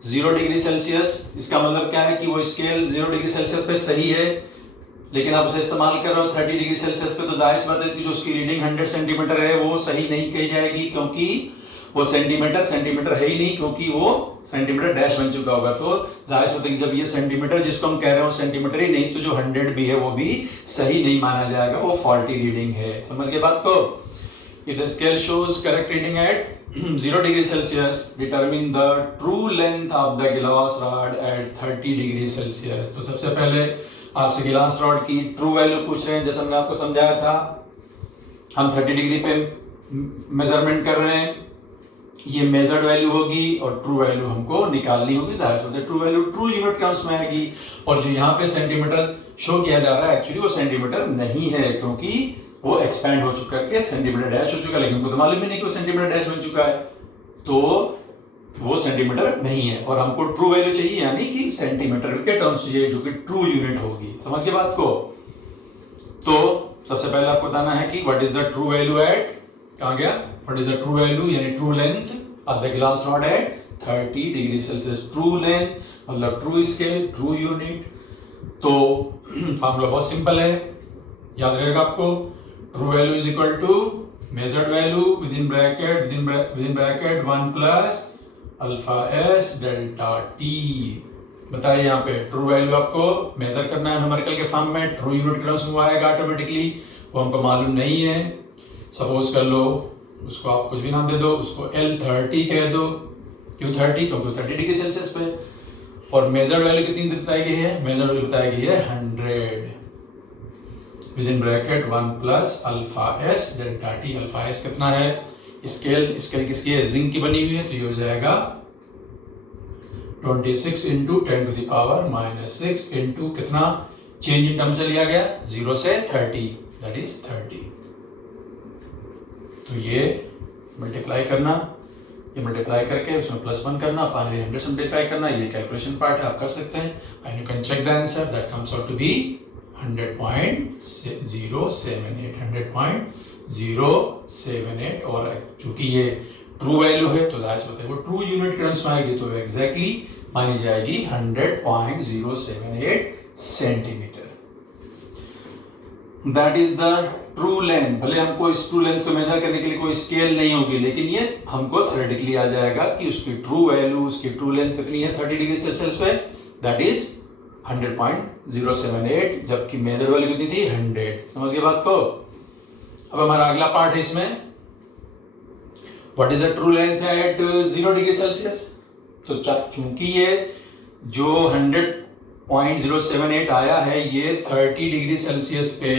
0 degree Celsius, इसका मतलब क्या है कि वो स्केल 0 डिग्री सेल्सियस पे सही है, लेकिन आप उसे इस्तेमाल कर रहे हो 30 डिग्री सेल्सियस पे, तो जाहिर सी बात है कि जो उसकी रीडिंग 100 सेंटीमीटर है वो सही नहीं कही जाएगी, क्योंकि वो सेंटीमीटर है ही नहीं, क्योंकि वो सेंटीमीटर डैश बन चुका होगा. तो जाहिर सी बात है कि जब ये सेंटीमीटर जिसको हम कह रहे हो सेंटीमीटर ही नहीं, तो जो 100 भी है वो भी सही नहीं माना जाएगा, वो फॉल्टी रीडिंग है. समझ गए बात को? If the scale shows correct reading at 0 degree Celsius, determine the true length of the glass rod at 30 degree Celsius. तो सबसे पहले आपसे गिलास रॉड की ट्रू वैल्यू पूछ रहे हैं, जैसा मैंने आपको समझाया था. हम 30 डिग्री पे मेजरमेंट कर रहे हैं, ये मेजर्ड वैल्यू होगी और ट्रू वैल्यू हमको निकालनी होगी. जाहिर सी बात है true value true unit terms में आएगी, और जो यहाँ पे सेंटीमीटर शो किया जा रहा है एक्चुअली वो सेंटीमीटर नहीं है, क्योंकि वो एक्सपैंड हो चुका है, सेंटीमीटर डैश हो चुका है, लेकिन उनको तो मालूम ही नहीं कि वो सेंटीमीटर डैश बन चुका है, तो वो सेंटीमीटर नहीं है. और हमको ट्रू वैल्यू चाहिए, यानी कि सेंटीमीटर के टर्म्स चाहिए, जो कि ट्रू यूनिट होगी. समझ गए बात को? तो सबसे पहले आपको बताना है कि what is the true value at, कहां गया, what is the true value यानी true length of the glass rod at 30 degree Celsius. True length मतलब ट्रू स्केल, ट्रू यूनिट. तो फॉर्मूला बहुत सिंपल है, याद रहेगा आपको. True value is equal to measured value with in bracket 1 plus alpha S delta T. बताइए यहाँ पे ट्रू वैल्यू आपको मेजर करना है न्यूमेरिकल के फॉर्म में, ट्रू यूनिट टर्म्स में आएगा ऑटोमेटिकली, वो हमको मालूम नहीं है. सपोज कर लो उसको आप कुछ भी नाम दे दो, उसको L30 कह दो. क्यों 30? क्योंकि 30 डिग्री सेल्सियस पे. और मेजर्ड वैल्यू कितनी बताई गई है? मेजर्ड वैल्यू बताई गई है 100 with in bracket 1 plus alpha S delta T. Alpha S कितना है? स्केल किसकी है? जिंक की बनी हुई है, तो ये हो जाएगा 26 into 10 to the power -6 into कितना, चेंज इन टर्म चलिया गया 0 से 30, दैट इज 30. तो ये मल्टीप्लाई करना, ये मल्टीप्लाई करके उसमें +1 करना, फाइनली 100 से मल्टीप्लाई करना. ये कैलकुलेशन पार्ट है, आप कर सकते हैं, and you can check the answer that comes out to be 100.078. और चूंकि ये ट्रू वैल्यू है तो जाहिर सी बात है वो ट्रू यूनिट टर्म्स में आएगी, तो एग्जैक्टली मानी जाएगी 100.078 centimetre. That is the true length. भले हमको इस ट्रू लेंथ को मेजर करने के लिए कोई स्केल नहीं होगी, लेकिन ये हमको थ्योरेटिकली आ जाएगा कि उसकी ट्रू वैल्यू, उसकी ट्रू लेंथ कितनी है 30 डिग्री सेल्सियस पे, दैट इज 100.078, जबकि मेजर वैल्यू कितनी थी 100. समझ गए बात को? अब हमारा अगला पार्ट है इसमें, what is the true length at 0 degree Celsius. तो चूंकि ये जो 100.078 आया है ये 30 डिग्री सेल्सियस पे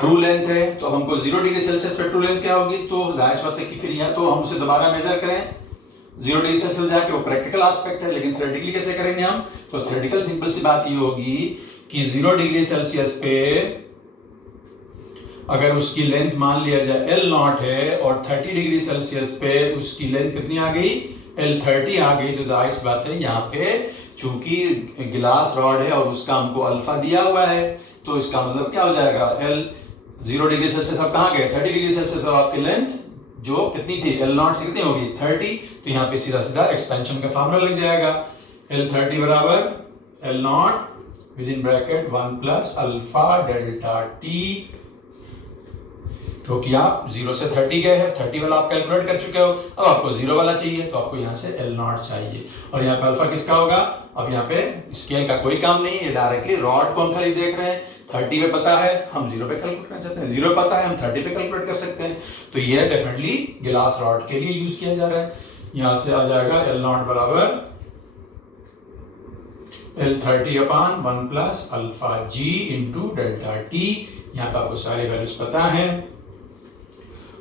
ट्रू लेंथ है, तो अब हमको 0 डिग्री सेल्सियस पे ट्रू लेंथ क्या होगी, तो जाहिर सी बात है कि फिर यहाँ तो हम उसे दोबारा मेजर करें 0 डिग्री सेल्सियस जाके, वो प्रैक्टिकल एस्पेक्ट है, लेकिन थ्योरेटिकली कैसे करेंगे हम? तो थ्योरेटिकल सिंपल सी बात ये होगी कि 0 डिग्री सेल्सियस पे अगर उसकी लेंथ मान लिया जाए L0 है, और 30 डिग्री सेल्सियस पे उसकी लेंथ कितनी आ गई, L30 आ गई, तो जाहिर सी बात है यहाँ पे चूंकि गिलास रॉड है और उसका हमको अल्फा दिया हुआ है, तो इसका मतलब क्या हो जाएगा, L0 डिग्री सेल्सियस अब कहाँ गए 30 डिग्री सेल्सियस, तो आपकी लेंथ जो कितनी थी L0 से कितनी होगी 30, तो यहाँ पे सीधा सीधा एक्सपेंशन का फार्मूला लग जाएगा. L30 बराबर L0 with in bracket 1 plus alpha delta T. क्योंकि आप 0 से 30 गए हैं, 30 वाला आप कैलकुलेट कर चुके हो, अब आपको 0 वाला चाहिए, तो आपको यहाँ से L0 चाहिए. और यहाँ पे अल्फा किसका होगा? अब यहाँ पे स्केल का कोई काम नहीं है, डायरेक्टली रॉड को हम खाली देख रहे हैं. 30 पे पता है, हम 0 पे कैलकुलेट कर सकते हैं, 0 पता है, हम 30 पे कैलकुलेट कर सकते हैं. तो ये डेफिनेटली गिलास रॉड के लिए यूज किया जा रहा है. यहाँ से आ जाएगा L0 बराबर L30 अपान 1 प्लस अल्फा जी इंटू डेल्टा टी. यहाँ पे आपको सारे वैल्यूज पता है.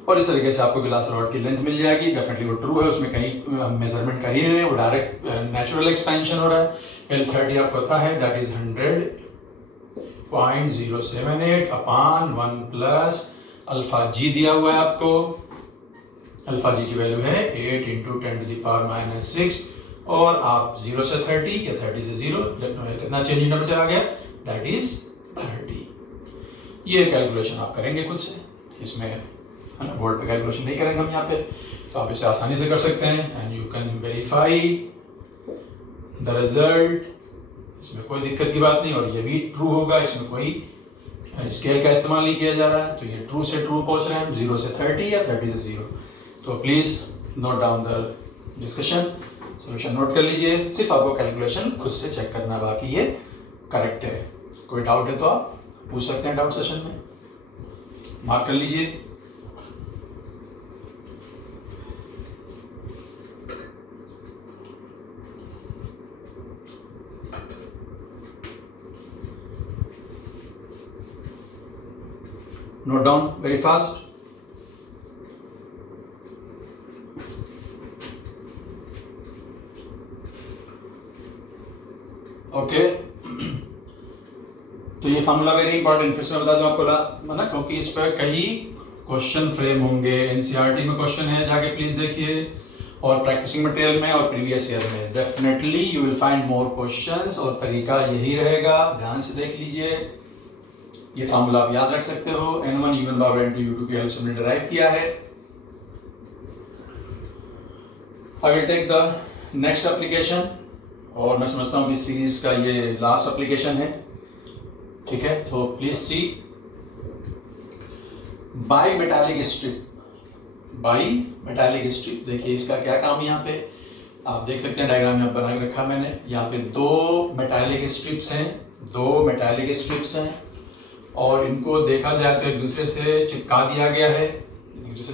और इस तरीके से आपको ग्लास रॉड की लेंथ मिल जाएगी। डेफिनेटली वो ट्रू है, उसमें कहीं मेजरमेंट कर ही नहीं है, वो डायरेक्ट नेचुरल एक्सपेंशन हो रहा है। L30 आपको पता है that is 100.078 upon 1 plus alpha जी दिया हुआ है आपको। अल्फा जी की वैल्यू है 8 इंटू 10⁻⁻⁶ और आप 0 से 30 या 30 से 0 कितना चेंजिंग नंबर चला गया, दैट इज 30। ये कैलकुलेशन आप करेंगे खुद से, इसमें है ना, बोर्ड पे कैलकुलेशन नहीं करेंगे हम यहाँ पे, तो आप इसे आसानी से कर सकते हैं and you can verify the result. इसमें कोई दिक्कत की बात नहीं, और ये भी ट्रू होगा, इसमें कोई स्केल का इस्तेमाल नहीं किया जा रहा है, तो ये ट्रू से ट्रू पहुंच रहे हैं, 0 से 30 या 30 से 0। तो please note down the discussion, solution note कर लीजिए, सिर्फ आपको कैलकुलेशन खुद से चेक करना, बाकी ये करेक्ट है। कोई डाउट है तो आप पूछ सकते हैं डाउट सेशन में, मार्क कर लीजिए। Note down very fast. Okay तो ये फॉर्मूला वेरी इंपॉर्टेंट, फिर से मैं बता दूं आपको ना, क्योंकि इस पर कई क्वेश्चन फ्रेम होंगे। एनसीईआरटी में क्वेश्चन है, जाके प्लीज देखिए, और प्रैक्टिसिंग मटेरियल में और प्रीवियस ईयर में definitely you will find more questions, और तरीका यही रहेगा, ध्यान से देख लीजिए। ये फार्मूला आप याद रख सकते हो, n1 u1 बार n2 u2 की हेल्प से हमने डिराइव किया है। I will take the next application, और मैं समझता हूँ कि सीरीज का ये लास्ट एप्लीकेशन है, ठीक है। तो please see by metallic strip. By metallic strip, देखिए इसका क्या काम है यहाँ पे, आप देख सकते हैं डायग्राम में बना के रखा मैंने। यहाँ पे दो मेटालिक स्ट्रिप्स हैं, और इनको देखा जाए तो एक दूसरे से चिपका दिया गया है, बीच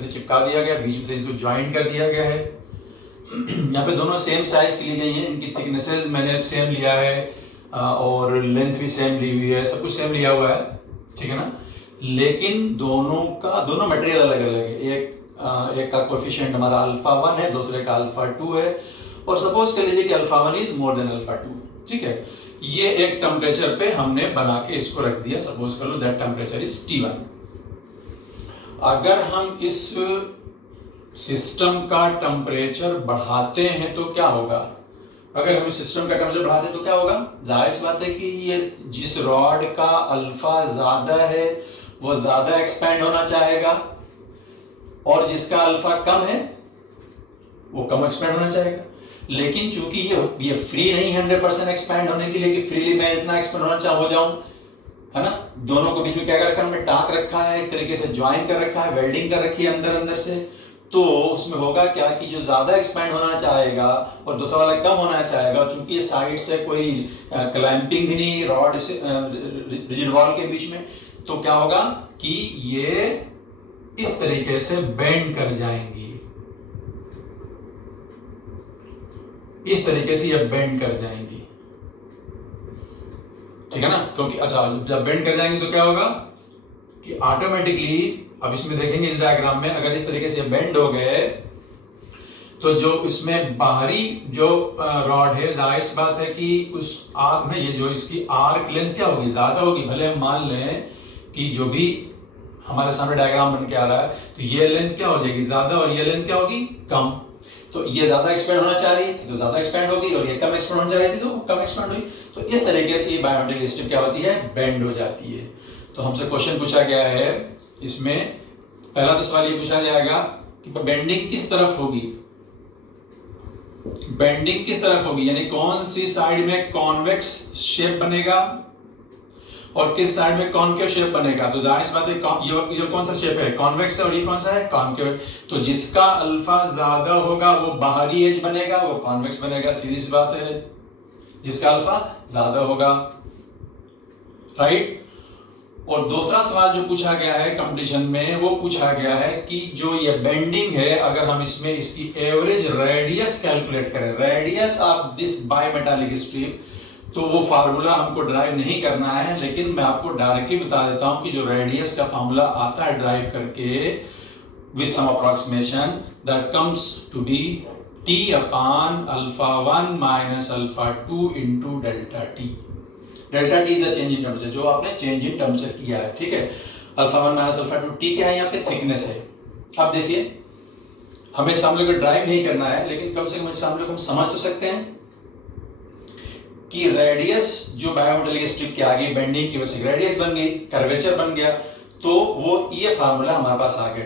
में से इसको ज्वाइन कर दिया गया है। यहाँ पे दोनों सेम साइज की ली गई हैं, इनकी थिकनेसेस मैंने सेम लिया है, और लेंथ भी सेम ली हुई है, सब कुछ सेम लिया हुआ है, ठीक है ना। लेकिन दोनों मटेरियल अलग अलग है, एक का कोएफिशिएंट हमारा अल्फा 1 है, दूसरे का अल्फा 2 है, और सपोज कर लीजिए कि alpha 1 is more than alpha 2, ठीक है। ये एक टेम्परेचर पे हमने बना के इसको रख दिया, सपोज कर लो दैट टेम्परेचर इज T1। अगर हम इस सिस्टम का टेम्परेचर बढ़ाते हैं तो क्या होगा, अगर हम इस सिस्टम का टेम्परेचर बढ़ाते हैं तो क्या होगा, जाहिर सी बात है कि ये जिस रॉड का अल्फा ज्यादा है वो ज्यादा एक्सपैंड होना चाहेगा, और जिसका अल्फा कम है वो कम एक्सपैंड होना चाहेगा। लेकिन चूंकि ये फ्री नहीं है 100% एक्सपैंड होने के लिए कि फ्रीली मैं इतना एक्सपैंड हो जाऊं, है ना। दोनों को बीच में क्या कर रखा है, हमने टाक रखा है, एक तरीके से ज्वाइन कर रखा है, वेल्डिंग कर रखी है अंदर से। तो उसमें होगा क्या कि जो ज्यादा एक्सपैंड होना चाहेगा और दूसरा वाला कम होना चाहेगा, चूंकि ये साइड से कोई क्लैंपिंग भी नहीं रॉड से रिजिड वॉल के बीच में, तो क्या होगा कि ये इस तरीके से बेंड कर जाएंगी, इस तरीके से ये बेंड कर जाएंगी, ठीक है ना। क्योंकि अच्छा जब बेंड कर जाएंगे तो क्या होगा कि ऑटोमेटिकली, अब इसमें देखेंगे इस डायग्राम में, अगर इस तरीके से बेंड हो गए तो जो इसमें बाहरी जो रॉड है, जाहिर सी बात है कि उस आर्क में ये जो इसकी आर्क लेंथ क्या होगी, ज्यादा होगी। भले हम मान लें कि जो भी हमारे सामने डायग्राम बन के आ रहा है, तो ये लेंथ क्या हो जाएगी ज्यादा, और ये लेंथ क्या होगी कम। तो ये ज्यादा एक्सपेंड होना चाह रही थी तो ज्यादा एक्सपेंड होगी, और ये कम एक्सपेंड होना चाह रही थी तो कम एक्सपेंड हुई। तो इस तरीके से ये बायोमेट्रिक स्ट्रिप क्या होती है, बेंड हो जाती है। तो हमसे क्वेश्चन पूछा गया है, इसमें पहला तो सवाल ये पूछा जाएगा कि बेंडिंग किस तरफ होगी, बेंडिंग किस तरफ होगी, यानी कौन सी साइड में कॉन्वेक्स शेप बनेगा और किस साइड में कॉनकेव शेप बनेगा। तो जाहिर सी बात है ये कौन सा शेप है, कॉन्वेक्स है, और ये कौन सा है, कॉनकेव। तो जिसका अल्फा ज्यादा होगा वो बाहरी एज बनेगा, वो कॉन्वेक्स बनेगा, सीधी सी बात है, जिसका अल्फा ज्यादा होगा, राइट। और दूसरा सवाल जो पूछा गया है कंपटीशन में, वो पूछा गया है कि जो ये बेंडिंग है, अगर हम इसमें इसकी एवरेज रेडियस कैलकुलेट करें, रेडियस ऑफ दिस बाइमेटालिक स्ट्रिप, तो वो फार्मूला हमको ड्राइव नहीं करना है, लेकिन मैं आपको डायरेक्टली बता देता हूं कि जो रेडियस का फार्मूला आता है ड्राइव करके, with some approximation that comes to be t upon alpha 1 minus alpha 2 into delta t. Delta T is the change in temperature, जो आपने चेंज इन टेम्परेचर किया है, ठीक है। अल्फा 1 माइनस अल्फा 2 टी क्या है, यहाँ पे थिकनेस है। अब देखिए हमें इस फार्मूले को ड्राइव नहीं करना है, लेकिन कम से कम इस फार्मूले को हम समझ तो सकते हैं कि रेडियस जो बायोमेटेलिक स्ट्रिप के आगे बेंडिंग की वजह से रेडियस बन गई, कर्वेचर बन गया, तो वो ये फार्मूला हमारे पास आ गया।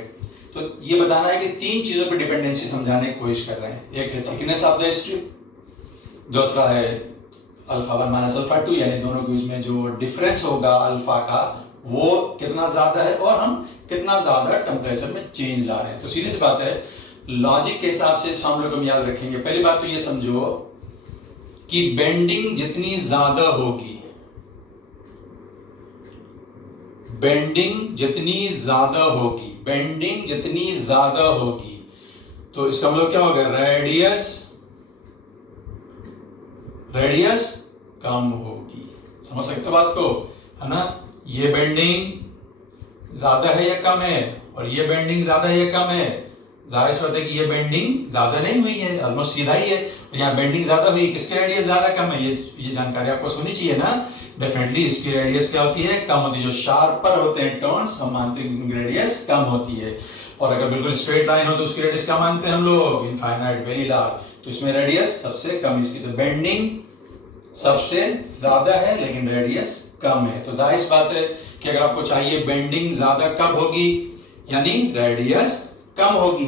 तो ये बताना है कि तीन चीजों पर डिपेंडेंसी समझाने की कोशिश कर रहे हैं। एक है थिकनेस ऑफ द स्ट्रिप, दूसरा है अल्फा 1 माइनस अल्फा 2, यानी दोनों के बीच में जो डिफरेंस होगा अल्फा का वो कितना ज्यादा है, और हम कितना ज्यादा टेम्परेचर में चेंज ला रहे हैं। तो सीधी सी बात है, लॉजिक के हिसाब से इस फार्मूले को हम याद रखेंगे। पहली बात तो ये समझो कि बेंडिंग जितनी ज्यादा होगी, बेंडिंग जितनी ज्यादा होगी, बेंडिंग जितनी ज्यादा होगी, तो इसका मतलब क्या होगा, रेडियस कम होगी। समझ सकते हो बात को, है ना। ये बेंडिंग ज्यादा है या कम है, और ये बेंडिंग ज्यादा है या कम है। जाहिर सी बात है कि ये बेंडिंग ज्यादा नहीं हुई है, ऑलमोस्ट सीधा ही है। और यहाँ बेंडिंग ज्यादा हुई, किसकी रेडियस ज्यादा कम है, ये जानकारी आपको होनी चाहिए ना। डेफिनेटली इसकी रेडियस क्या होती है, कम होती है। जो शार्पर होते हैं टर्न्स, हम मानते हैं कि उनकी रेडियस कम होती है। और अगर बिल्कुल स्ट्रेट लाइन हो तो उसकी रेडियस क्या मानते हैं हम लोग, इनफाइनाइट, वेरी लार्ज। तो इसमें रेडियस सबसे कम, इसकी तो बेंडिंग सबसे ज्यादा है लेकिन रेडियस कम है। तो जाहिर सी बात है कि अगर आपको चाहिए बेंडिंग ज्यादा कब होगी, यानी रेडियस कम होगी।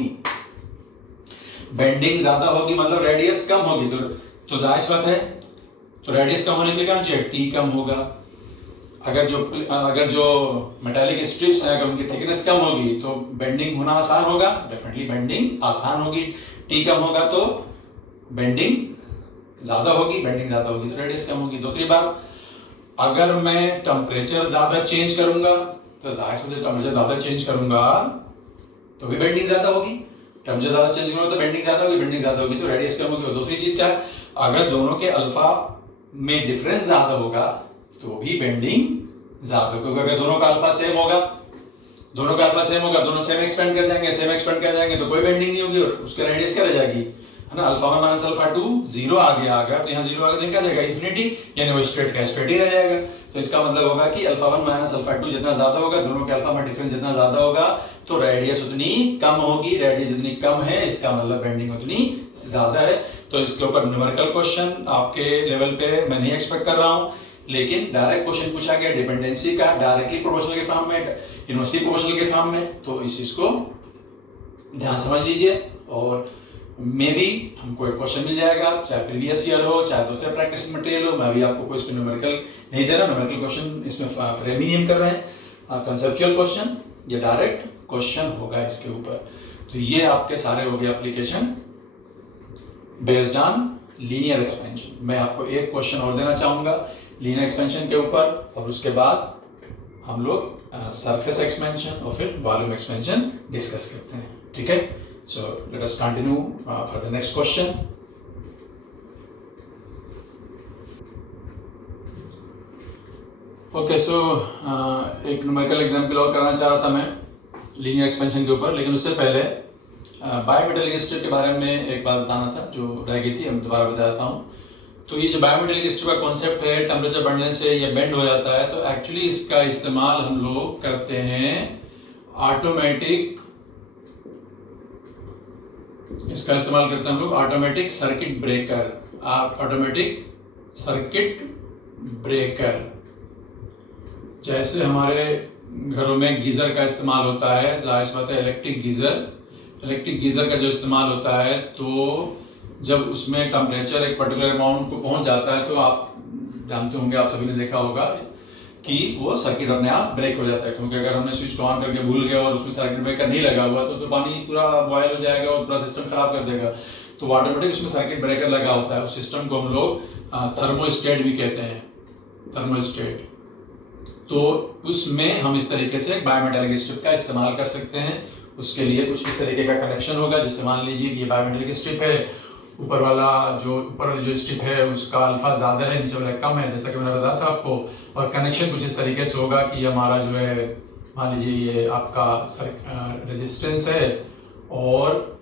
बेंडिंग ज्यादा होगी मतलब रेडियस कम होगी, तो जाहिर सी बात है, तो रेडियस कम होने के लिए क्या चाहिए, टी कम होगा। अगर जो मेटालिक स्ट्रिप्स हैं, अगर उनकी थिकनेस कम होगी तो बेंडिंग होना आसान होगा, डेफिनेटली बेंडिंग आसान होगी। टी कम होगा तो बेंडिंग ज्यादा होगी, बेंडिंग ज्यादा होगी तो रेडियस कम होगी। दूसरी बात, अगर मैं टेम्परेचर ज्यादा चेंज करूंगा तो जाहिर सी टेम्परेचर ज्यादा चेंज करूंगा तो भी बेंडिंग ज्यादा होगी। टेम्परेचर ज्यादा चेंज करूंगा तो बेंडिंग ज्यादा होगी, बेंडिंग ज्यादा होगी तो रेडियस कम होगी। और दूसरी चीज क्या है, अगर दोनों के अल्फा में डिफरेंस ज्यादा होगा तो भी बेंडिंग ज्यादा, क्योंकि अगर दोनों का अल्फा सेम होगा, दोनों सेम एक्सपेंड कर जाएंगे तो कोई बेंडिंग नहीं होगी और उसका रेडियस क्या रह जाएगी, है ना। अल्फा 1 माइनस अल्फा 2 जीरो आ गया तो यहाँ जीरो आ गया क्या जाएगा, इन्फिनिटी, यानी वो स्ट्रेट का स्ट्रेट ही रह जाएगा। तो इसका मतलब होगा कि अल्फा 1 माइनस अल्फा 2 जितना ज्यादा होगा, दोनों के अल्फा में डिफरेंस जितना ज्यादा होगा तो रेडियस उतनी कम होगी। रेडियस जितनी कम है इसका मतलब बेंडिंग उतनी ज्यादा है। तो इसके ऊपर न्यूमेरिकल क्वेश्चन आपके लेवल पे मैं नहीं एक्सपेक्ट कर रहा हूँ, लेकिन डायरेक्ट क्वेश्चन पूछा गया डिपेंडेंसी का, डायरेक्टली प्रोपोर्शनल के फॉर्म में, इनवर्सली प्रोपोर्शनल के फॉर्म में। तो इस चीज को ध्यान समझ लीजिए, और मे बी हमको एक क्वेश्चन मिल जाएगा, चाहे प्रीवियस ईयर हो चाहे दूसरे प्रैक्टिस मटेरियल हो। मैं भी आपको कोई इसमें न्यूमेरिकल नहीं दे रहा, न्यूमेरिकल क्वेश्चन इसमें फ्रेम ही नहीं कर रहे हैं। कंसेप्चुअल क्वेश्चन, ये डायरेक्ट क्वेश्चन होगा इसके ऊपर। तो ये आपके सारे हो गए application based on linear expansion. मैं आपको एक क्वेश्चन और देना चाहूंगा लीनियर एक्सपेंशन के ऊपर, और उसके बाद हम लोग सरफेस एक्सपेंशन और फिर वॉल्यूम एक्सपेंशन डिस्कस करते हैं, ठीक है। So let us continue for the next question. Okay, so एक न्यूमेरिकल एग्जांपल और करना चाह रहा था मैं लीनियर एक्सपेंशन के ऊपर, लेकिन उससे पहले बायोमेटेलिक स्ट्रिप के बारे में एक बात बताना था जो रह गई थी, मैं दोबारा बता देता हूँ। तो ये जो बायोमेटेलिक स्ट्रिप का कॉन्सेप्ट है, टेम्परेचर बढ़ने से ये बेंड हो जाता है, तो एक्चुअली इसका इस्तेमाल हम लोग करते हैं ऑटोमेटिक सर्किट ब्रेकर। जैसे हमारे घरों में गीजर का इस्तेमाल होता है, जाहिर सी बात है इलेक्ट्रिक गीजर का जो इस्तेमाल होता है, तो जब उसमें टेम्परेचर एक पर्टिकुलर अमाउंट को पहुंच जाता है तो आप जानते होंगे, आप सभी ने देखा होगा कि वो सर्किट अपने आप ब्रेक हो जाता है। क्योंकि अगर हमने स्विच को ऑन करके भूल गए और उसमें सर्किट ब्रेकर नहीं लगा हुआ तो पानी पूरा बॉयल हो जाएगा और पूरा सिस्टम खराब कर देगा। तो ऑटोमेटिक उसमें सर्किट ब्रेकर लगा होता है। उस सिस्टम को हम लोग थर्मोस्टेट भी कहते हैं, थर्मोस्टेट। तो उसमें हम इस तरीके से बायोमेटेलिक स्ट्रिप का इस्तेमाल कर सकते हैं। उसके लिए कुछ इस तरीके का कनेक्शन होगा, जैसे मान लीजिए कि ये बायोमेटेलिक स्ट्रिप है, ऊपर वाली जो स्ट्रिप है उसका अल्फा ज्यादा है, नीचे वाला कम है, जैसा कि मैंने बताया था आपको। और कनेक्शन कुछ इस तरीके से होगा कि हमारा जो है मान लीजिए ये आपका रेजिस्टेंस है और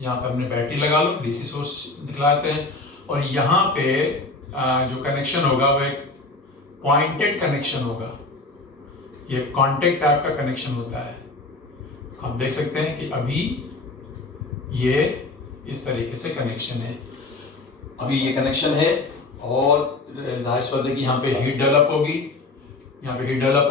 यहाँ पे हमने बैटरी लगा लो, डीसी सोर्स दिखलाते हैं, और यहाँ पे जो कनेक्शन होगा वो एक पॉइंटेड कनेक्शन होगा, ये कॉन्टेक्ट टाइप का कनेक्शन होता है। आप देख सकते हैं कि अभी ये इस तरीके से कनेक्शन है, अभी ये कनेक्शन है, और जाहिर सी बात है कि यहाँ पे हीट डेवलप होगी, यहाँ पे हीट डेवलप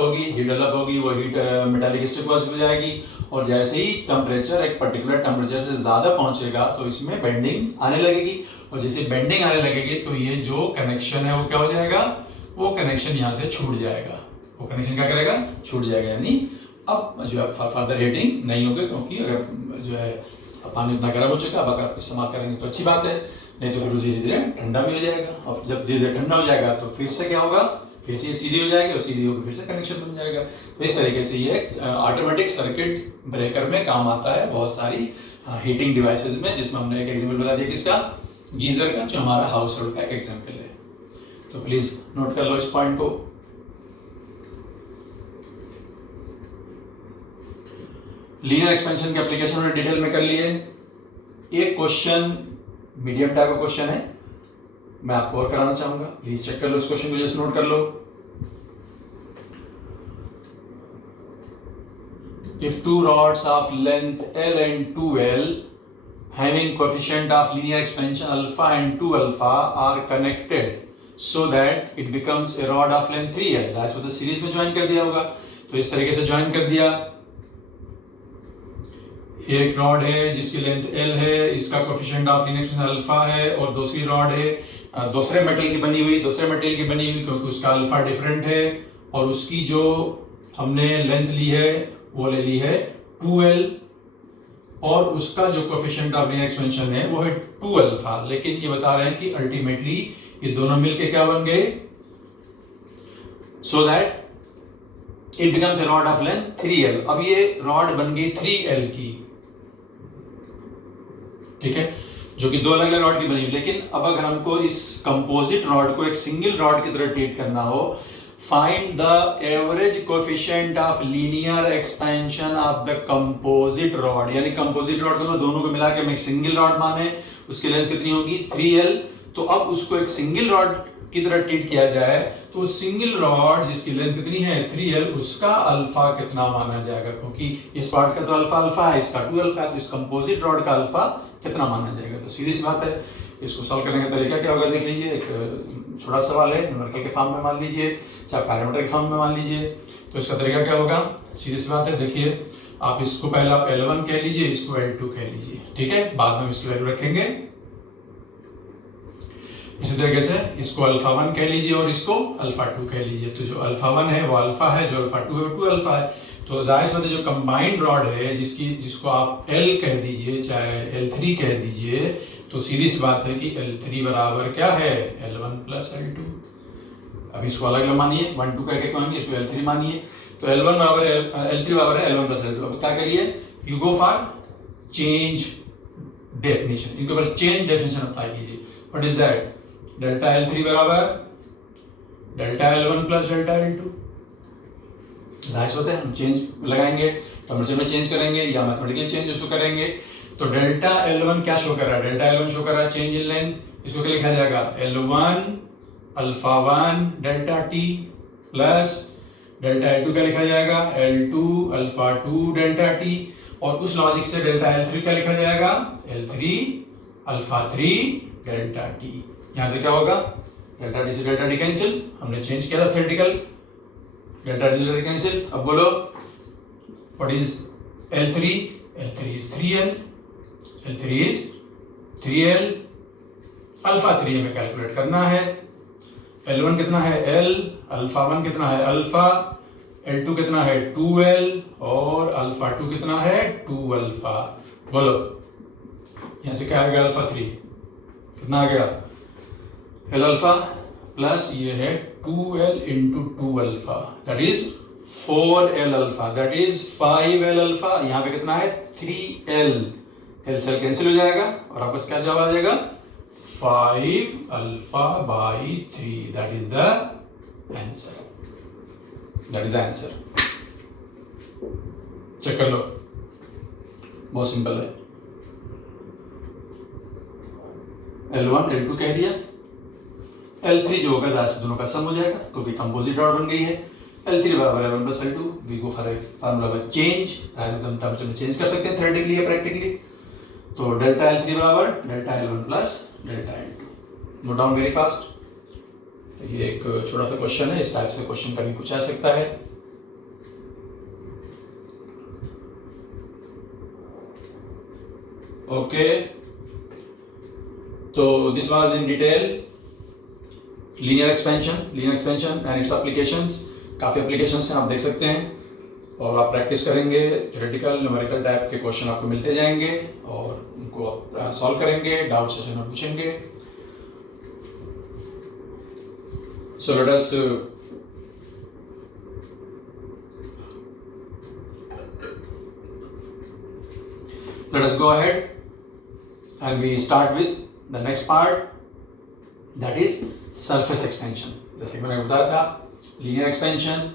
होगी, वो हीट मेटालिक स्ट्रिप हो जाएगी, और जैसे ही टेम्परेचर एक पर्टिकुलर टेम्परेचर से ज़्यादा पहुंचेगा तो इसमें बेंडिंग आने लगेगी, और जैसे बेंडिंग आने लगेगी तो ये जो कनेक्शन है वो क्या हो जाएगा, वो कनेक्शन यहाँ से छूट जाएगा, वो कनेक्शन क्या करेगा, छूट जाएगा, यानी अब जो है फर्दर हीटिंग नहीं होगी, क्योंकि अगर जो है पानी इतना गर्म हो चुका, अब अगर आप इस्तेमाल करेंगे तो अच्छी बात है, नहीं तो फिर वो धीरे धीरे ठंडा भी हो जाएगा, और जब धीरे धीरे ठंडा हो जाएगा तो फिर से क्या होगा, फिर से ये सीधी हो जाएगी, और सीधी होकर फिर से कनेक्शन बन जाएगा। तो इस तरीके से ये ऑटोमेटिक सर्किट ब्रेकर में काम आता है बहुत सारी हीटिंग डिवाइसेस में, जिसमें हमने एक एग्जांपल बता दिया किसका, गीजर का, जो हमारा हाउस होल्ड का एक एग्जांपल है। तो प्लीज नोट कर लो इस पॉइंट को। लीनियर एक्सपेंशन के एप्लीकेशन हमने डिटेल में कर लिए। एक क्वेश्चन मीडियम टाइप का क्वेश्चन है, मैं आपको और कराना चाहूंगा, प्लीज चेक कर लो इस क्वेश्चन को, जस्ट नोट कर लो। If two rods of length L and 2L having coefficient of linear expansion alpha and 2 alpha are connected so that it becomes a rod of length 3L, that's what the series में join कर दिया होगा। तो इस तरीके से join कर दिया, एक रॉड है जिसकी लेंथ L है, इसका coefficient of linear expansion alpha है, और दूसरी रॉड है दूसरे मेटल की बनी हुई, क्योंकि उसका अल्फा डिफरेंट है, और उसकी जो हमने लेंथ ली है वो ले ली है 2L, और उसका जो कोएफिशिएंट ऑफ लिनियर एक्सपेंशन है वो है 2 अल्फा, लेकिन ये बता रहे हैं कि अल्टीमेटली ये दोनों मिलके क्या बन गए, so that it becomes a rod of length 3L। अब ये रॉड बन गई 3L की, ठीक है, जो कि दो अलग अलग रॉड की बनी, लेकिन अब अगर हमको इस कंपोजिट रॉड को एक सिंगल रॉड की तरह ट्रीट करना हो, find the average coefficient of linear expansion of the composite rod, यानी कंपोजिट रॉड को दोनों को मिला के हम एक सिंगल रॉड माने, उसकी लेंथ कितनी होगी 3L, तो अब उसको एक सिंगल रॉड की तरह ट्रीट किया जाए, तो सिंगल रॉड जिसकी लेंथ कितनी है 3L, उसका अल्फा कितना माना जाएगा, क्योंकि इस पार्ट का तो अल्फा अल्फा है, इसका 2 अल्फा है, तो इस कंपोजिट रॉड का अल्फा कितना माना जाएगा। तो सीधी सी बात है, इसको सॉल्व करने का तरीका क्या होगा, देख लीजिए, एक छोटा सवाल है, न्यूमेरिकल के फॉर्म में मान लीजिए, चाहे पैरामीटर के फॉर्म में मान लीजिए। तो इसका तरीका क्या होगा, सीधी सी बात है, देखिए आप इसको पहले आप L1 कह लीजिए, इसको L2 कह लीजिए, ठीक है, बाद में हम इसकी वैल्यू रखेंगे। इसी तरीके से इसको अल्फा 1 कह लीजिए और इसको अल्फा 2 कह लीजिए। तो जो अल्फा 1 है वो अल्फा है, जो अल्फा 2 है वो 2 अल्फा है। तो जाहिर सी बात है जो कंबाइंड रॉड है जिसको आप L कह दीजिए चाहे L3 कह दीजिए, तो सीधी सी बात है कि L3 बराबर क्या है L1 प्लस L2। अब इसको अलग अलग मानिए, 1 2 कह के मानिए, इसको L3 मानिए, तो L1 बराबर L3 बराबर है L1 प्लस L2। अब क्या करिए, you go for change definition, इनके ऊपर चेंज डेफिनेशन अप्लाई कीजिए। What is that, delta L3 बराबर delta L1 plus delta L2। जाहिर होता है हम चेंज लगाएंगे, टेम्परेचर में चेंज करेंगे या मैथमेटिकली चेंज उसको करेंगे। तो डेल्टा L1 क्या शो कर रहा है, डेल्टा L1 शो कर रहा है चेंज इन लेंथ, इसको क्या लिखा जाएगा L1 alpha 1 delta T plus delta L2 क्या लिखा जाएगा L2 अल्फा 2 डेल्टा T, और उस लॉजिक से डेल्टा L3 क्या लिखा जाएगा L3 अल्फा 3 डेल्टा T। यहां से क्या होगा, डेल्टा T से डेल्टा T कैंसिल, हमने चेंज किया था theoretical, delta T delta cancel. अब बोलो what is L3, L3 is 3L, L3 is 3L, alpha 3 हमें कैलकुलेट करना है, L1 कितना है L, अल्फा 1 कितना है अल्फा, L2 कितना है 2L, और अल्फा 2 कितना है 2 अल्फा। बोलो यहां से क्या आएगा अल्फा 3 कितना आ गया L अल्फा प्लस ये है 2L into 2 alpha, that is 4L alpha, that is 5L alpha. यहाँ पे कितना है 3L, L सेल कैंसिल हो जाएगा और आपको क्या जवाब आ जाएगा 5 alpha by 3, that is the answer, that is answer. Check कर लो, बहुत सिंपल है। L1 L2 कह दिया, L3 जो होगा ज़ाहिर से दोनों का सम हो जाएगा क्योंकि कंपोजिट डॉट बन गई है। L3 बराबर L1 plus L2, we go for a formula by change, हम टर्म्स में चेंज कर सकते हैं थ्योरेटिकली या प्रैक्टिकली। तो डेल्टा L3 बराबर delta L1 plus delta L2। Note down very fast. ये एक छोटा सा क्वेश्चन है, इस टाइप से क्वेश्चन कभी पूछा सकता है। ओके, तो this was in detail linear expansion and it's applications. काफ़ी एप्लीकेशंस हैं, आप देख सकते हैं, और आप प्रैक्टिस करेंगे, थ्योरेटिकल न्यूमेरिकल टाइप के क्वेश्चन आपको मिलते जाएंगे और उनको आप सॉल्व करेंगे, डाउट सेशन में पूछेंगे। सो let us go ahead and we start with the next part, that is surface expansion। जैसे मैंने बताया था, लीनियर एक्सपेंशन,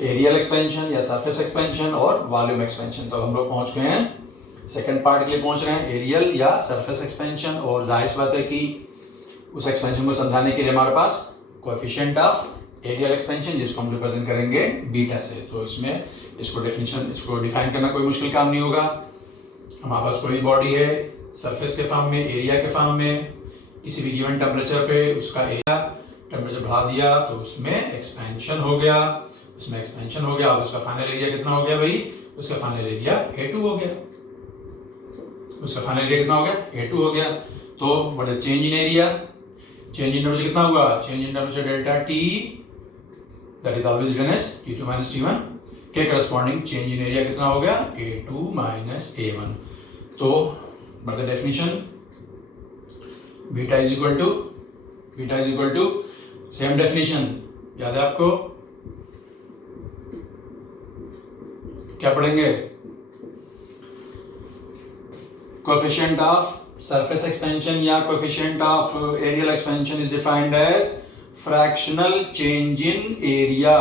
एरियल एक्सपेंशन या सरफेस एक्सपेंशन और वॉल्यूम एक्सपेंशन। तो हम लोग पहुंच गए हैं सेकंड पार्ट के लिए, पहुंच रहे हैं एरियल या सरफेस एक्सपेंशन। और जाहिर सी बात है कि उस एक्सपेंशन को समझाने के लिए हमारे पास कोएफिशिएंट ऑफ एरियल एक्सपेंशन, जिसको हम रिप्रेजेंट करेंगे बीटा से। तो इसमें इसको डिफाइन करना कोई मुश्किल काम नहीं होगा। हमारे पास कोई बॉडी है सरफेस के फॉर्म में, एरिया के फॉर्म में, किसी भी गिवन टेम्परेचर पे उसका एरिया टेम्परेचर बढ़ा दिया तो उसमें एक्सपेंशन हो गया, अब उसका फाइनल एरिया कितना हो गया भाई? उसका फाइनल एरिया A2 हो गया। उसका फाइनल एरिया कितना हो गया? A2 हो गया। तो what is change in area? Change in temperature कितना हुआ? Change in temperature delta T, that is always written as T2 minus T1 के करस्पॉन्डिंग चेंज इन एरिया कितना हो गया? A2 minus A1। तो what the definition? Beta is equal to same definition याद है आपको? क्या पढ़ेंगे? कोएफिशिएंट ऑफ सरफेस एक्सपेंशन या coefficient of areal expansion is defined as fractional change in area,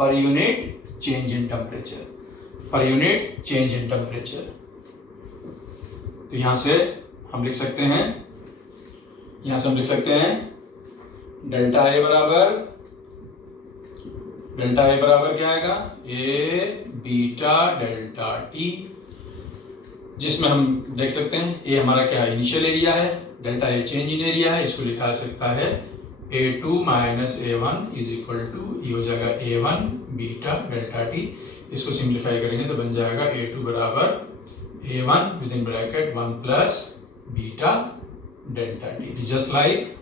per unit change in temperature, तो यहां से हम लिख सकते हैं, डेल्टा ए बराबर क्या आएगा? ए बीटा डेल्टा टी, जिसमें हम देख सकते हैं ए हमारा क्या है? इनिशियल एरिया है, delta A change in area है। इसको लिखा जा सकता है A2 minus A1 is equal to, ये हो जाएगा A1 बीटा डेल्टा टी। इसको सिंप्लीफाई करेंगे तो बन जाएगा A2 बराबर A1 with in bracket 1 plus beta delta T. Just like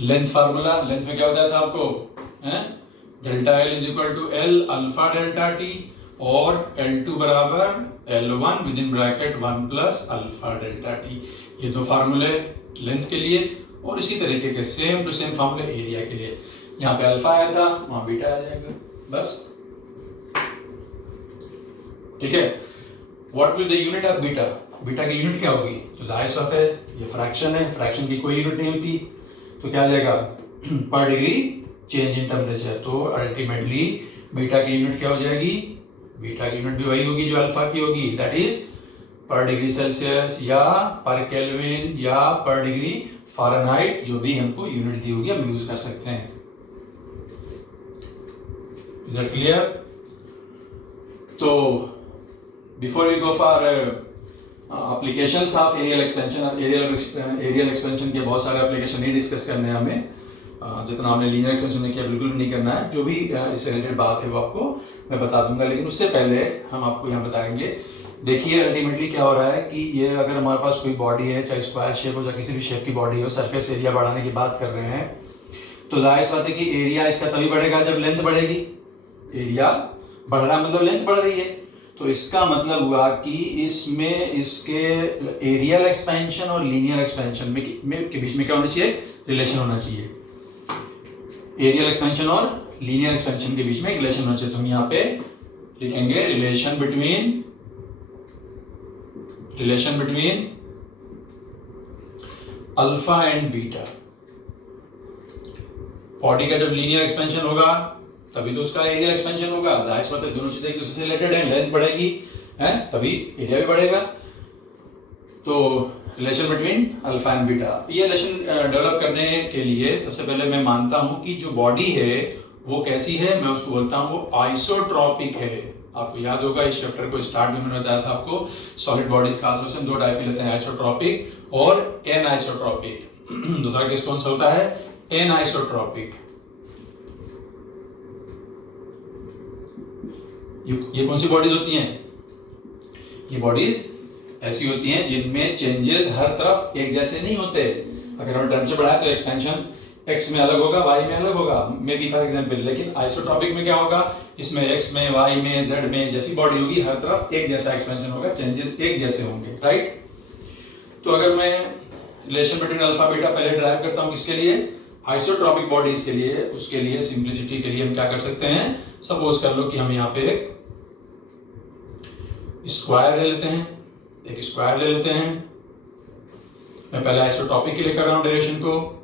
length formula, length में क्या बताया था आपको? Delta L is equal to L alpha delta T, और L2 बराबर L1 with in bracket 1 plus alpha delta T. ये दो फार्मूले लेंथ के लिए, और इसी तरीके के सेम टू सेम फार्मूले एरिया के लिए। यहाँ पे अल्फा आया था, वहां बीटा आ जाएगा, बस। ठीक है। What will the unit of beta? Beta की यूनिट क्या होगी? तो जाहिर सी बात है ये फ्रैक्शन है, फ्रैक्शन की कोई यूनिट नहीं होती, तो क्या आ जाएगा? पर डिग्री चेंज इन टेम्परेचर। तो अल्टीमेटली बीटा की यूनिट क्या हो जाएगी? बीटा की यूनिट भी वही होगी जो अल्फा की होगी, दैट इज पर डिग्री सेल्सियस या पर केल्विन या पर डिग्री फ़ारेनहाइट, जो भी हमको यूनिट दी होगी हम यूज कर सकते हैं। Is that clear? तो before we go for applications of areal expansion के बहुत सारे एप्लीकेशन नहीं डिस्कस करने हैं हमें, जितना हमने लीनियर एक्सपेंशन में किया बिल्कुल भी नहीं करना है। जो भी इससे रिलेटेड बात है वो आपको मैं बता दूंगा, लेकिन उससे पहले हम आपको यहाँ बताएंगे। देखिए अल्टीमेटली क्या हो रहा है कि ये अगर हमारे पास कोई बॉडी है, चाहे स्क्वायर शेप हो, चाहे किसी भी शेप की बॉडी हो, सरफेस एरिया बढ़ाने की बात कर रहे हैं, तो जाहिर सी बात है कि एरिया इसका तभी बढ़ेगा जब लेंथ बढ़ेगी। एरिया बढ़ रहा मतलब लेंथ बढ़ रही है, तो इसका मतलब हुआ कि इसमें इसके एरियल एक्सपेंशन और लीनियर एक्सपेंशन के बीच में क्या होना चाहिए? रिलेशन होना चाहिए। एरियल एक्सपेंशन और लीनियर एक्सपेंशन के बीच में रिलेशन होना चाहिए। तो हम यहाँ पे लिखेंगे relation between alpha and beta. Body का जब लीनियर एक्सपेंशन होगा तभी तो उसका एरिया एक्सपेंशन होगा। जाहिर सी बात है, दोनों चीजें एक दूसरे से रिलेटेड है, लेंथ बढ़ेगी है तभी एरिया भी बढ़ेगा। तो relation between alpha and beta, ये रिलेशन डेवलप करने के लिए सबसे पहले मैं मानता हूं कि जो बॉडी है वो कैसी है, मैं उसको बोलता हूं वो आइसोट्रॉपिक है। आपको याद होगा इस चैप्टर को स्टार्ट में मैंने बताया था आपको, सॉलिड बॉडीज का एसोसिएशन दो टाइप के लेते हैं, आइसोट्रॉपिक और एनाइसोट्रॉपिक। दूसरा केस कौन सा होता है, एनाइसोट्रॉपिक। ये कौन सी बॉडीज होती हैं, ये बॉडीज ऐसी होती हैं जिनमें चेंजेस हर तरफ एक जैसे नहीं होते। अगर हम टेम्परेचर बढ़ाए तो एक्सपेंशन x में अलग होगा, y में अलग होगा, मे बी फॉर एग्जांपल। लेकिन आइसोट्रॉपिक में क्या होगा, इसमें x में, y में, z में जैसी बॉडी होगी हर तरफ एक जैसा एक्सपेंशन होगा, चेंजेस एक जैसे होंगे, राइट। तो अगर मैं रिलेशन बिटवीन अल्फा बीटा पहले ड्राइव करता हूं किसके लिए, आइसोट्रॉपिक बॉडीज के लिए, उसके लिए सिंपलिसिटी के लिए हम क्या कर सकते हैं, सपोज कर लो कि हम यहाँ पे एक स्क्वायर ले लेते हैं, एक स्क्वायर ले लेते हैं। मैं पहले आइसोट्रॉपिक के लिए कर रहा हूं डायरेक्शन को,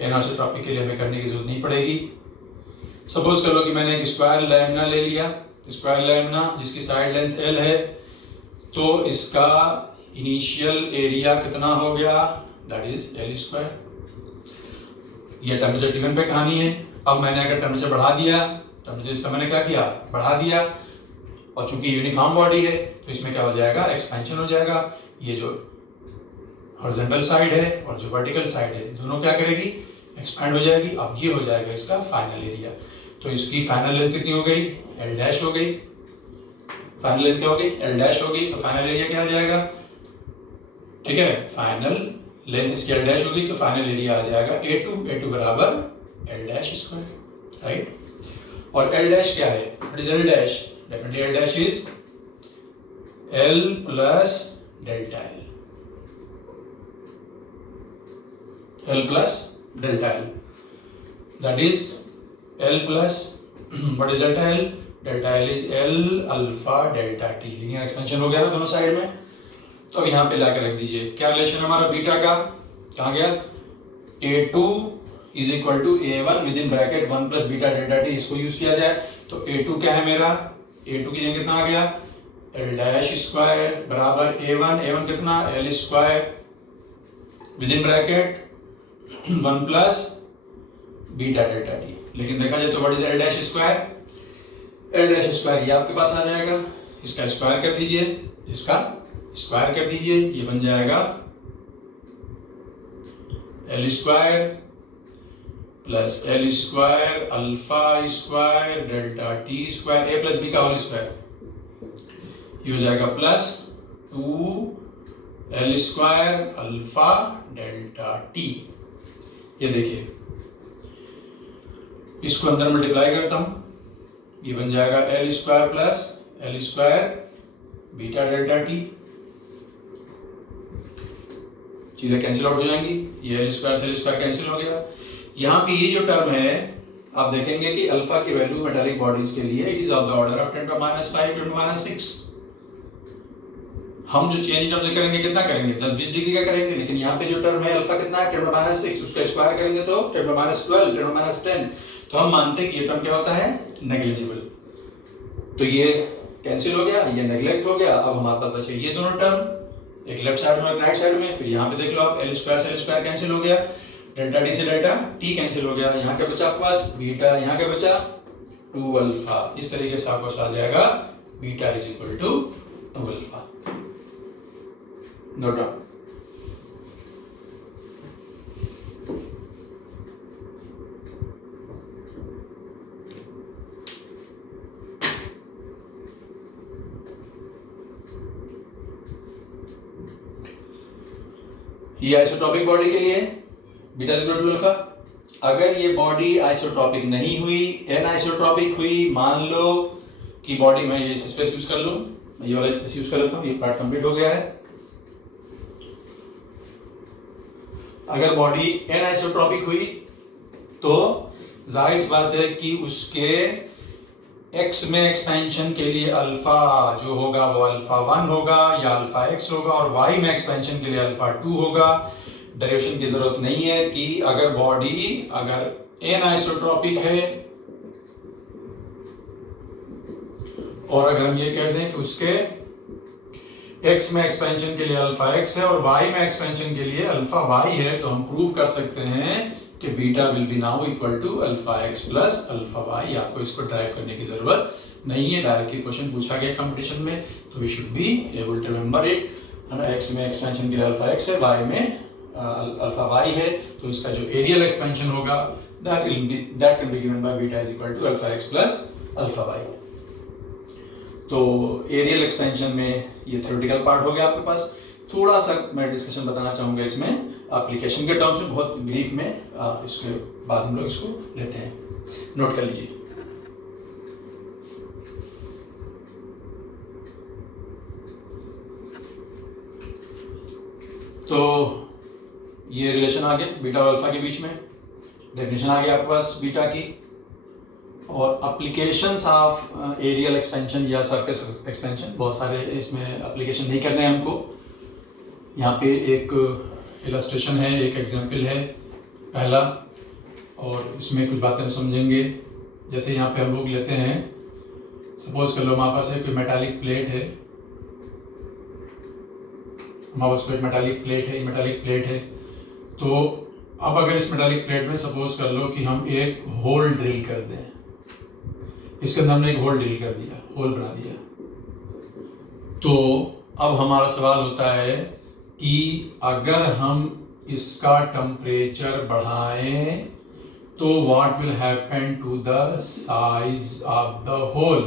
एनाइसोट्रॉपिक के लिए हमें करने की जरूरत नहीं पड़ेगी। सपोज कर लो कि मैंने एक स्क्वायर लैम्बडा ले लिया, स्क्वायर लैम्बडा जिसकी साइड लेंथ l है, तो इसका इनिशियल एरिया कितना हो गया, दैट इज l स्क्वायर। ये टेम्परेचर T1 पे कहानी है। अब मैंने अगर टेम्परेचर बढ़ा दिया, टेम्परेचर इसका मैंने क्या किया, बढ़ा दिया, और चूंकि यूनिफॉर्म बॉडी है तो इसमें क्या हो जाएगा, एक्सपेंशन हो जाएगा। ये जो हॉरिजॉन्टल साइड है और जो वर्टिकल साइड है दोनों क्या करेगी, एक्सपैंड हो जाएगी। अब ये हो जाएगा इसका फाइनल एरिया। तो इसकी फाइनल लेंथ कितनी हो गई, l डैश हो गई। फाइनल लेंथ क्या हो गई, l डैश हो गई। तो फाइनल एरिया क्या आ जाएगा, ठीक है, फाइनल लेंथ इसकी l डैश होगी तो फाइनल एरिया आ जाएगा A2 बराबर l डैश स्क्वायर, राइट। और l डैश क्या है, what is l dash, definitely l dash is l plus delta l plus delta l, that is l plus what is delta l, delta l is l alpha delta t। Linear expansion हो गया ना दोनों side में। तो अब यहाँ पे लाकर रख दीजिए क्या रिलेशन हमारा बीटा का, कहाँ गया, A2 is equal to A1 with in bracket 1 plus beta delta t, इसको यूज किया जाए तो A2 क्या है मेरा, A2 की जगह कितना आ गया, l डैश स्क्वायर बराबर A1 कितना, l square with in bracket 1 plus beta delta t। लेकिन देखा जाए तो what is l dash square, l dash square ये आपके पास आ जाएगा, इसका स्क्वायर कर दीजिए, इसका स्क्वायर कर दीजिए, ये बन जाएगा l square plus l square alpha square delta t square a plus b का होल स्क्वायर, ये हो जाएगा plus 2l square alpha delta t। ये देखिए इसको अंदर मल्टीप्लाई करता हूं, ये बन जाएगा l square plus l square beta delta t, चीजें कैंसिल आउट हो जाएंगी, ये l स्क्वायर से l स्क्वायर कैंसिल हो गया। यहाँ पे ये जो टर्म है आप देखेंगे कि अल्फा की वैल्यू मेटालिक बॉडीज के लिए it is of the order of 10 to -5 10 to -6। हम जो चेंज टर्म से करेंगे कितना करेंगे, 10-20 डिग्री का करेंगे। लेकिन यहाँ पे जो टर्म है अल्फा कितना है, 10 to -6, उसका स्क्वायर करेंगे तो 10 to -12 10 to -10। तो हम मानते हैं कि ये टर्म क्या होता है, नेग्लिजिबल। तो ये कैंसिल हो गया, ये नेग्लेक्ट हो गया। अब हमारे पास बचे ये दोनों टर्म, एक लेफ्ट साइड में और राइट साइड में। फिर यहाँ पे देख लो आप, l स्क्वायर से l स्क्वायर कैंसिल हो गया, डेल्टा t से डेल्टा t कैंसिल हो गया। यहाँ क्या बचा आपके पास, बीटा, यहाँ क्या बचा 2 अल्फा। इस तरीके से आपको आ जाएगा beta is equal to 2 alpha. Note down. ये आइसोट्रॉपिक बॉडी के लिए बीटा इक्वल टू अल्फा। अगर ये बॉडी आइसोट्रॉपिक नहीं हुई, एनाइसोट्रॉपिक हुई, मान लो कि बॉडी में ये स्पेस यूज कर लूं, मैं ये वाला स्पेस यूज कर लेता हूं, ये पार्ट कंप्लीट हो गया है। अगर बॉडी एनाइसोट्रॉपिक हुई तो जाहिर सी बात है कि उसके x में एक्सपेंशन के लिए अल्फा जो होगा वो अल्फा 1 होगा या अल्फा x होगा, और y में एक्सपेंशन के लिए अल्फा 2 होगा। डेरिवेशन की जरूरत नहीं है कि अगर बॉडी अगर एनाइसोट्रॉपिक है, और अगर हम ये कह दें कि उसके x में एक्सपेंशन के लिए अल्फा x है और y में एक्सपेंशन के लिए अल्फा y है, तो हम प्रूव कर सकते हैं कि beta will be now equal to alpha x plus alpha y। आपको इसको ड्राइव करने की जरूरत नहीं है, डायरेक्टली क्वेश्चन पूछा गया कंपटीशन में, तो we should be able to remember it. x में एक्सपेंशन के लिए अल्फा x है, y में अल्फा y है, तो इसका जो एरियल एक्सपेंशन होगा that can be given by beta is equal to alpha x plus alpha y। तो एरियल एक्सपेंशन में ये थ्योरेटिकल पार्ट हो गया आपके पास। थोड़ा सा मैं डिस्कशन बताना चाहूंगा इसमें एप्लीकेशन के टर्म्स में, बहुत ब्रीफ में, इसके बाद हम लोग इसको लेते हैं, नोट कर लीजिए। तो ये रिलेशन आ गया बीटा और अल्फा के बीच में, डेफिनेशन आ गया आपके पास बीटा की, और एप्लीकेशंस ऑफ एरियल एक्सपेंशन या सरफेस एक्सपेंशन, बहुत सारे इसमें एप्लीकेशन नहीं करने हैं हमको। यहाँ पे एक इलस्ट्रेशन है, एक एग्जांपल है पहला, और इसमें कुछ बातें हम समझेंगे। जैसे यहाँ पे हम लोग लेते हैं, सपोज कर लो हमारे पास है कोई मेटालिक प्लेट है, हमारे पास कोई मेटालिक प्लेट है, तो अब अगर इस मेटालिक प्लेट में सपोज कर लो कि हम एक होल ड्रिल कर दें, इसके अंदर हमने एक होल ड्रिल कर दिया, होल बना दिया, तो अब हमारा सवाल होता है कि अगर हम इसका टेम्परेचर बढ़ाएं तो what will happen to the size of the hole,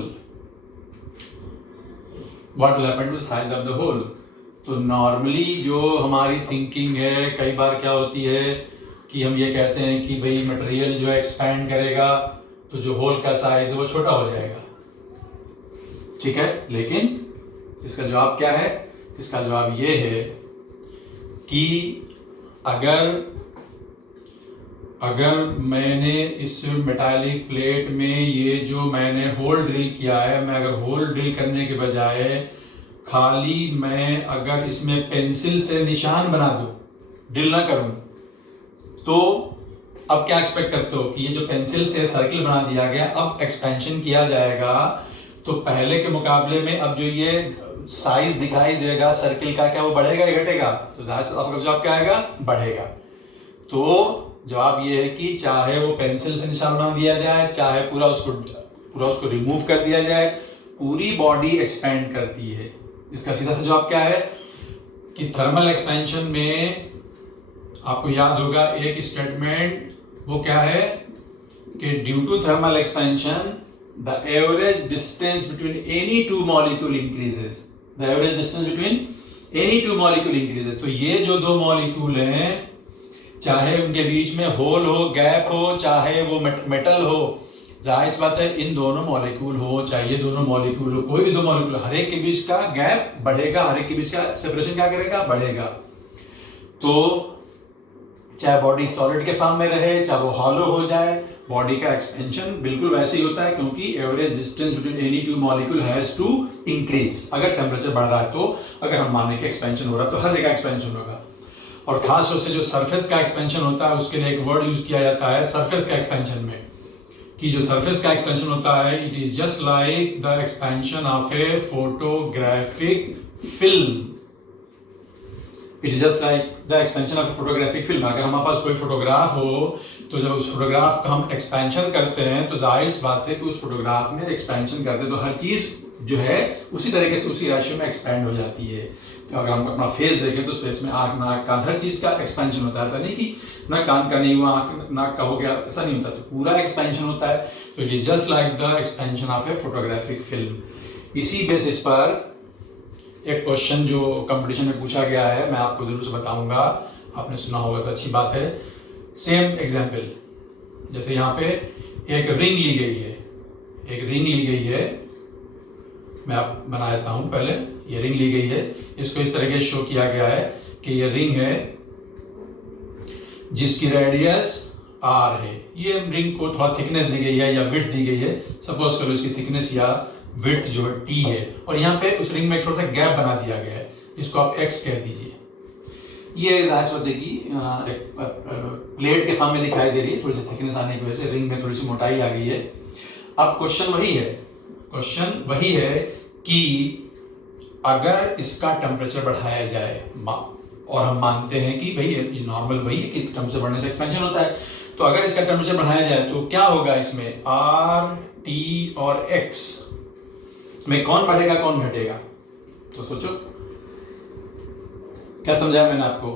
what will happen to the size of the hole. तो नॉर्मली जो हमारी थिंकिंग है, कई बार क्या होती है कि हम ये कहते हैं कि भाई मटेरियल जो एक्सपैंड करेगा तो जो होल का साइज है वो छोटा हो जाएगा, ठीक है। लेकिन इसका जवाब क्या है? इसका जवाब ये है कि अगर मैंने इस मेटालिक प्लेट में ये जो मैंने होल ड्रिल किया है, मैं अगर होल ड्रिल करने के बजाय खाली मैं अगर इसमें पेंसिल से निशान बना दूं, ड्रिल ना करूं, तो अब क्या एक्सपेक्ट करते हो कि ये जो पेंसिल से सर्किल बना दिया गया, अब एक्सपेंशन किया जाएगा तो पहले के मुकाबले में अब जो ये साइज दिखाई देगा सर्किल का, क्या वो बढ़ेगा या घटेगा? तो आपका जवाब क्या आएगा? बढ़ेगा। तो जवाब ये है कि चाहे वो पेंसिल से निशान बना दिया जाए, चाहे पूरा उसको रिमूव कर दिया जाए, पूरी बॉडी एक्सपेंड करती है। इसका सीधा सा जवाब क्या है कि थर्मल एक्सपेंशन में आपको याद होगा एक स्टेटमेंट, वो क्या है कि due to thermal expansion the average distance between any two molecule increases, the average distance between any two molecule increases. तो ये जो दो मॉलिक्यूल हैं, चाहे उनके बीच में होल हो, गैप हो, चाहे वो मेटल हो, जाहिर सी बात है इन दोनों मॉलिक्यूल हो, चाहे ये दोनों मॉलिक्यूल हो, कोई भी दो मॉलिक्यूल, हर एक के बीच का गैप बढ़ेगा, हर एक के बीच का सेपरेशन क्या करेगा? बढ़ेगा। तो चाहे बॉडी सॉलिड के फॉर्म में रहे, चाहे वो हॉलो हो जाए, बॉडी का एक्सपेंशन बिल्कुल वैसे ही होता है, क्योंकि average distance between any two molecule has to increase. अगर टेम्परेचर बढ़ रहा है तो, अगर हम माने कि एक्सपेंशन हो रहा है तो हर जगह एक्सपेंशन होगा। और खास तौर से जो सरफेस का एक्सपेंशन होता है उसके लिए एक वर्ड यूज किया जाता है सरफेस का एक्सपेंशन में, कि जो सरफेस का एक्सपेंशन होता है, it is just like the expansion of A photographic film. It is just like the expansion of photographic film. अगर हमारे पास कोई फोटोग्राफ हो तो जब उस फोटोग्राफ का हम एक्सपेंशन करते हैं तो जाहिर सी बात है कि उस फोटोग्राफ में एक्सपेंशन करते हैं तो हर चीज जो है उसी तरीके से उसी रेशियो में एक्सपेंड हो जाती है। तो अगर हम अपना फेस देखें तो उस फेस में आंख, नाक, कान, हर चीज का एक्सपेंशन होता है। ऐसा नहीं कि ना कान का नहीं हुआ, आंख नाक का हो गया, ऐसा नहीं होता, तो पूरा एक्सपेंशन होता है। तो it is just like the expansion of A photographic film. इसी बेसिस पर एक क्वेश्चन जो कंपटीशन में पूछा गया है, मैं आपको जरूर से बताऊंगा, आपने सुना होगा तो अच्छी बात है। सेम एग्जाम्पल, जैसे यहाँ पे एक रिंग ली गई है, मैं आप बना देता हूँ पहले। ये रिंग ली गई है, इसको इस तरह के शो किया गया है कि ये रिंग है जिसकी रेडियस r है। ये रिंग को थोड़ा थिकनेस दी गई है या विड्थ दी गई है, सपोज करो इसकी थिकनेस या विड्थ जो है t है, और यहाँ पे उस रिंग में एक छोटा सा गैप बना दिया गया है, इसको आप x कह दीजिए। ये जाहिर सी की एक प्लेट के फॉर्म में दिखाई दे रही है, थोड़ी सी थिकनेस आने की वजह से रिंग में थोड़ी सी मोटाई आ गई है। अब क्वेश्चन वही है कि अगर इसका टेम्परेचर बढ़ाया जाए, और हम मानते हैं कि भाई ये नॉर्मल वही है कि टेम्परेचर बढ़ने से एक्सपेंशन होता है, तो अगर इसका टेम्परेचर बढ़ाया जाए तो क्या होगा, इसमें आर टी और एक्स में कौन बढ़ेगा कौन घटेगा? तो सोचो क्या समझाया मैंने आपको।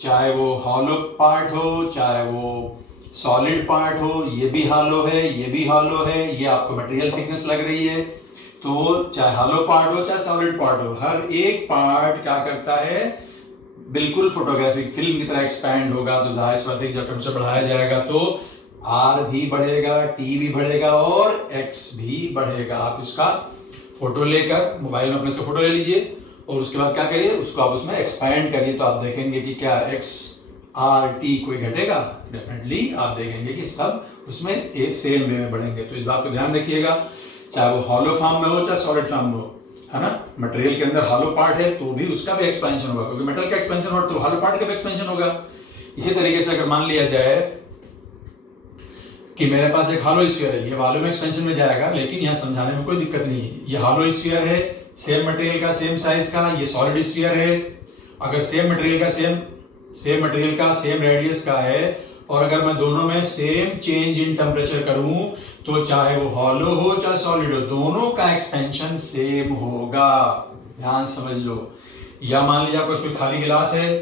चाहे वो हॉलो पार्ट हो, चाहे वो सॉलिड पार्ट हो, ये भी हॉलो है, ये भी हॉलो है, ये आपको मटेरियल थिकनेस लग रही है, तो चाहे हॉलो पार्ट हो चाहे सॉलिड पार्ट हो, हर एक पार्ट क्या करता है, बिल्कुल फोटोग्राफिक फिल्म की तरह एक्सपैंड होगा। तो जाहिर सी बात है जब टेम्परेचर बढ़ाया जाएगा तो आर भी बढ़ेगा, टी भी बढ़ेगा और एक्स भी बढ़ेगा। आप इसका फोटो लेकर मोबाइल में अपने से फोटो ले लीजिए और उसके बाद क्या करिए, उसको आप उसमें एक्सपैंड करिए, तो आप देखेंगे कि क्या एक्स आर टी कोई घटेगा? डेफिनेटली आप देखेंगे कि सब उसमें एक सेम वे में बढ़ेंगे। तो इस बात को ध्यान रखिएगा, चाहे वो हॉलो फॉर्म में हो चाहे सॉलिड फॉर्म में हो, है ना। मटेरियल के अंदर हॉलो पार्ट है तो भी उसका भी एक्सपेंशन होगा, क्योंकि मेटल का एक्सपेंशन हो तो हॉलो पार्ट का भी एक्सपेंशन होगा। इसी तरीके से अगर मान लिया जाए कि मेरे पास एक हॉलो स्फीयर है, ये वॉल्यूम में एक्सपेंशन में जाएगा, लेकिन यहाँ समझाने में कोई दिक्कत नहीं है। ये हॉलो स्फीयर है, सेम मटेरियल का, सेम साइज का, ये सॉलिड स्फीयर है। अगर सेम मटेरियल का सेम रेडियस का है और अगर मैं दोनों में सेम चेंज इन टेम्परेचर करूं तो चाहे वो हॉलो हो चाहे सॉलिड हो, दोनों का एक्सपेंशन सेम होगा। ध्यान समझ लो। या मान लीजिए आपका कोई खाली गिलास है,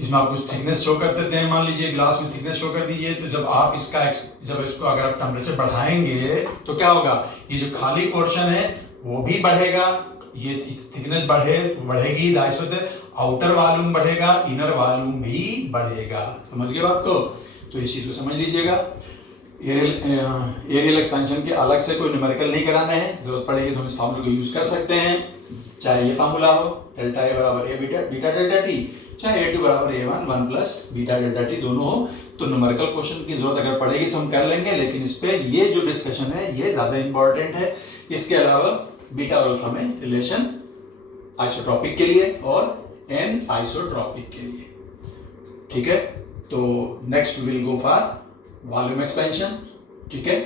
इसमें आप कुछ थिकनेस शो कर देते हैं, मान लीजिए गिलास में थिकनेस शो कर दीजिए, तो जब इसको अगर आप टेम्परेचर बढ़ाएंगे तो क्या होगा, ये जो खाली पोर्शन है वो भी बढ़ेगा, ये थिकनेस बढ़ेगी, जाहिर सी बात है आउटर वॉल्यूम बढ़ेगा, इनर वॉल्यूम भी बढ़ेगा। समझ गए बात को? तो इस चीज को समझ लीजिएगा। एरियल एक्सपेंशन के अलग से कोई न्यूमेरिकल नहीं कराना है, जरूरत पड़ेगी तो हम इस फार्मूले को यूज कर सकते हैं। चाहे ये फार्मूला हो डेल्टा ए बराबर ए बीटा डेल्टा टी, चाहे ए टू बराबर A one plus beta delta T, दोनों हो। तो न्यूमेरिकल क्वेश्चन की जरूरत अगर पड़ेगी तो हम कर लेंगे, लेकिन इस पे ये जो डिस्कशन है ये ज्यादा इंपॉर्टेंट है। इसके अलावा बीटा और अल्फा में रिलेशन आइसोट्रॉपिक के लिए और एन आइसोट्रॉपिक के लिए, ठीक है। तो next will go for volume expansion, ठीक है।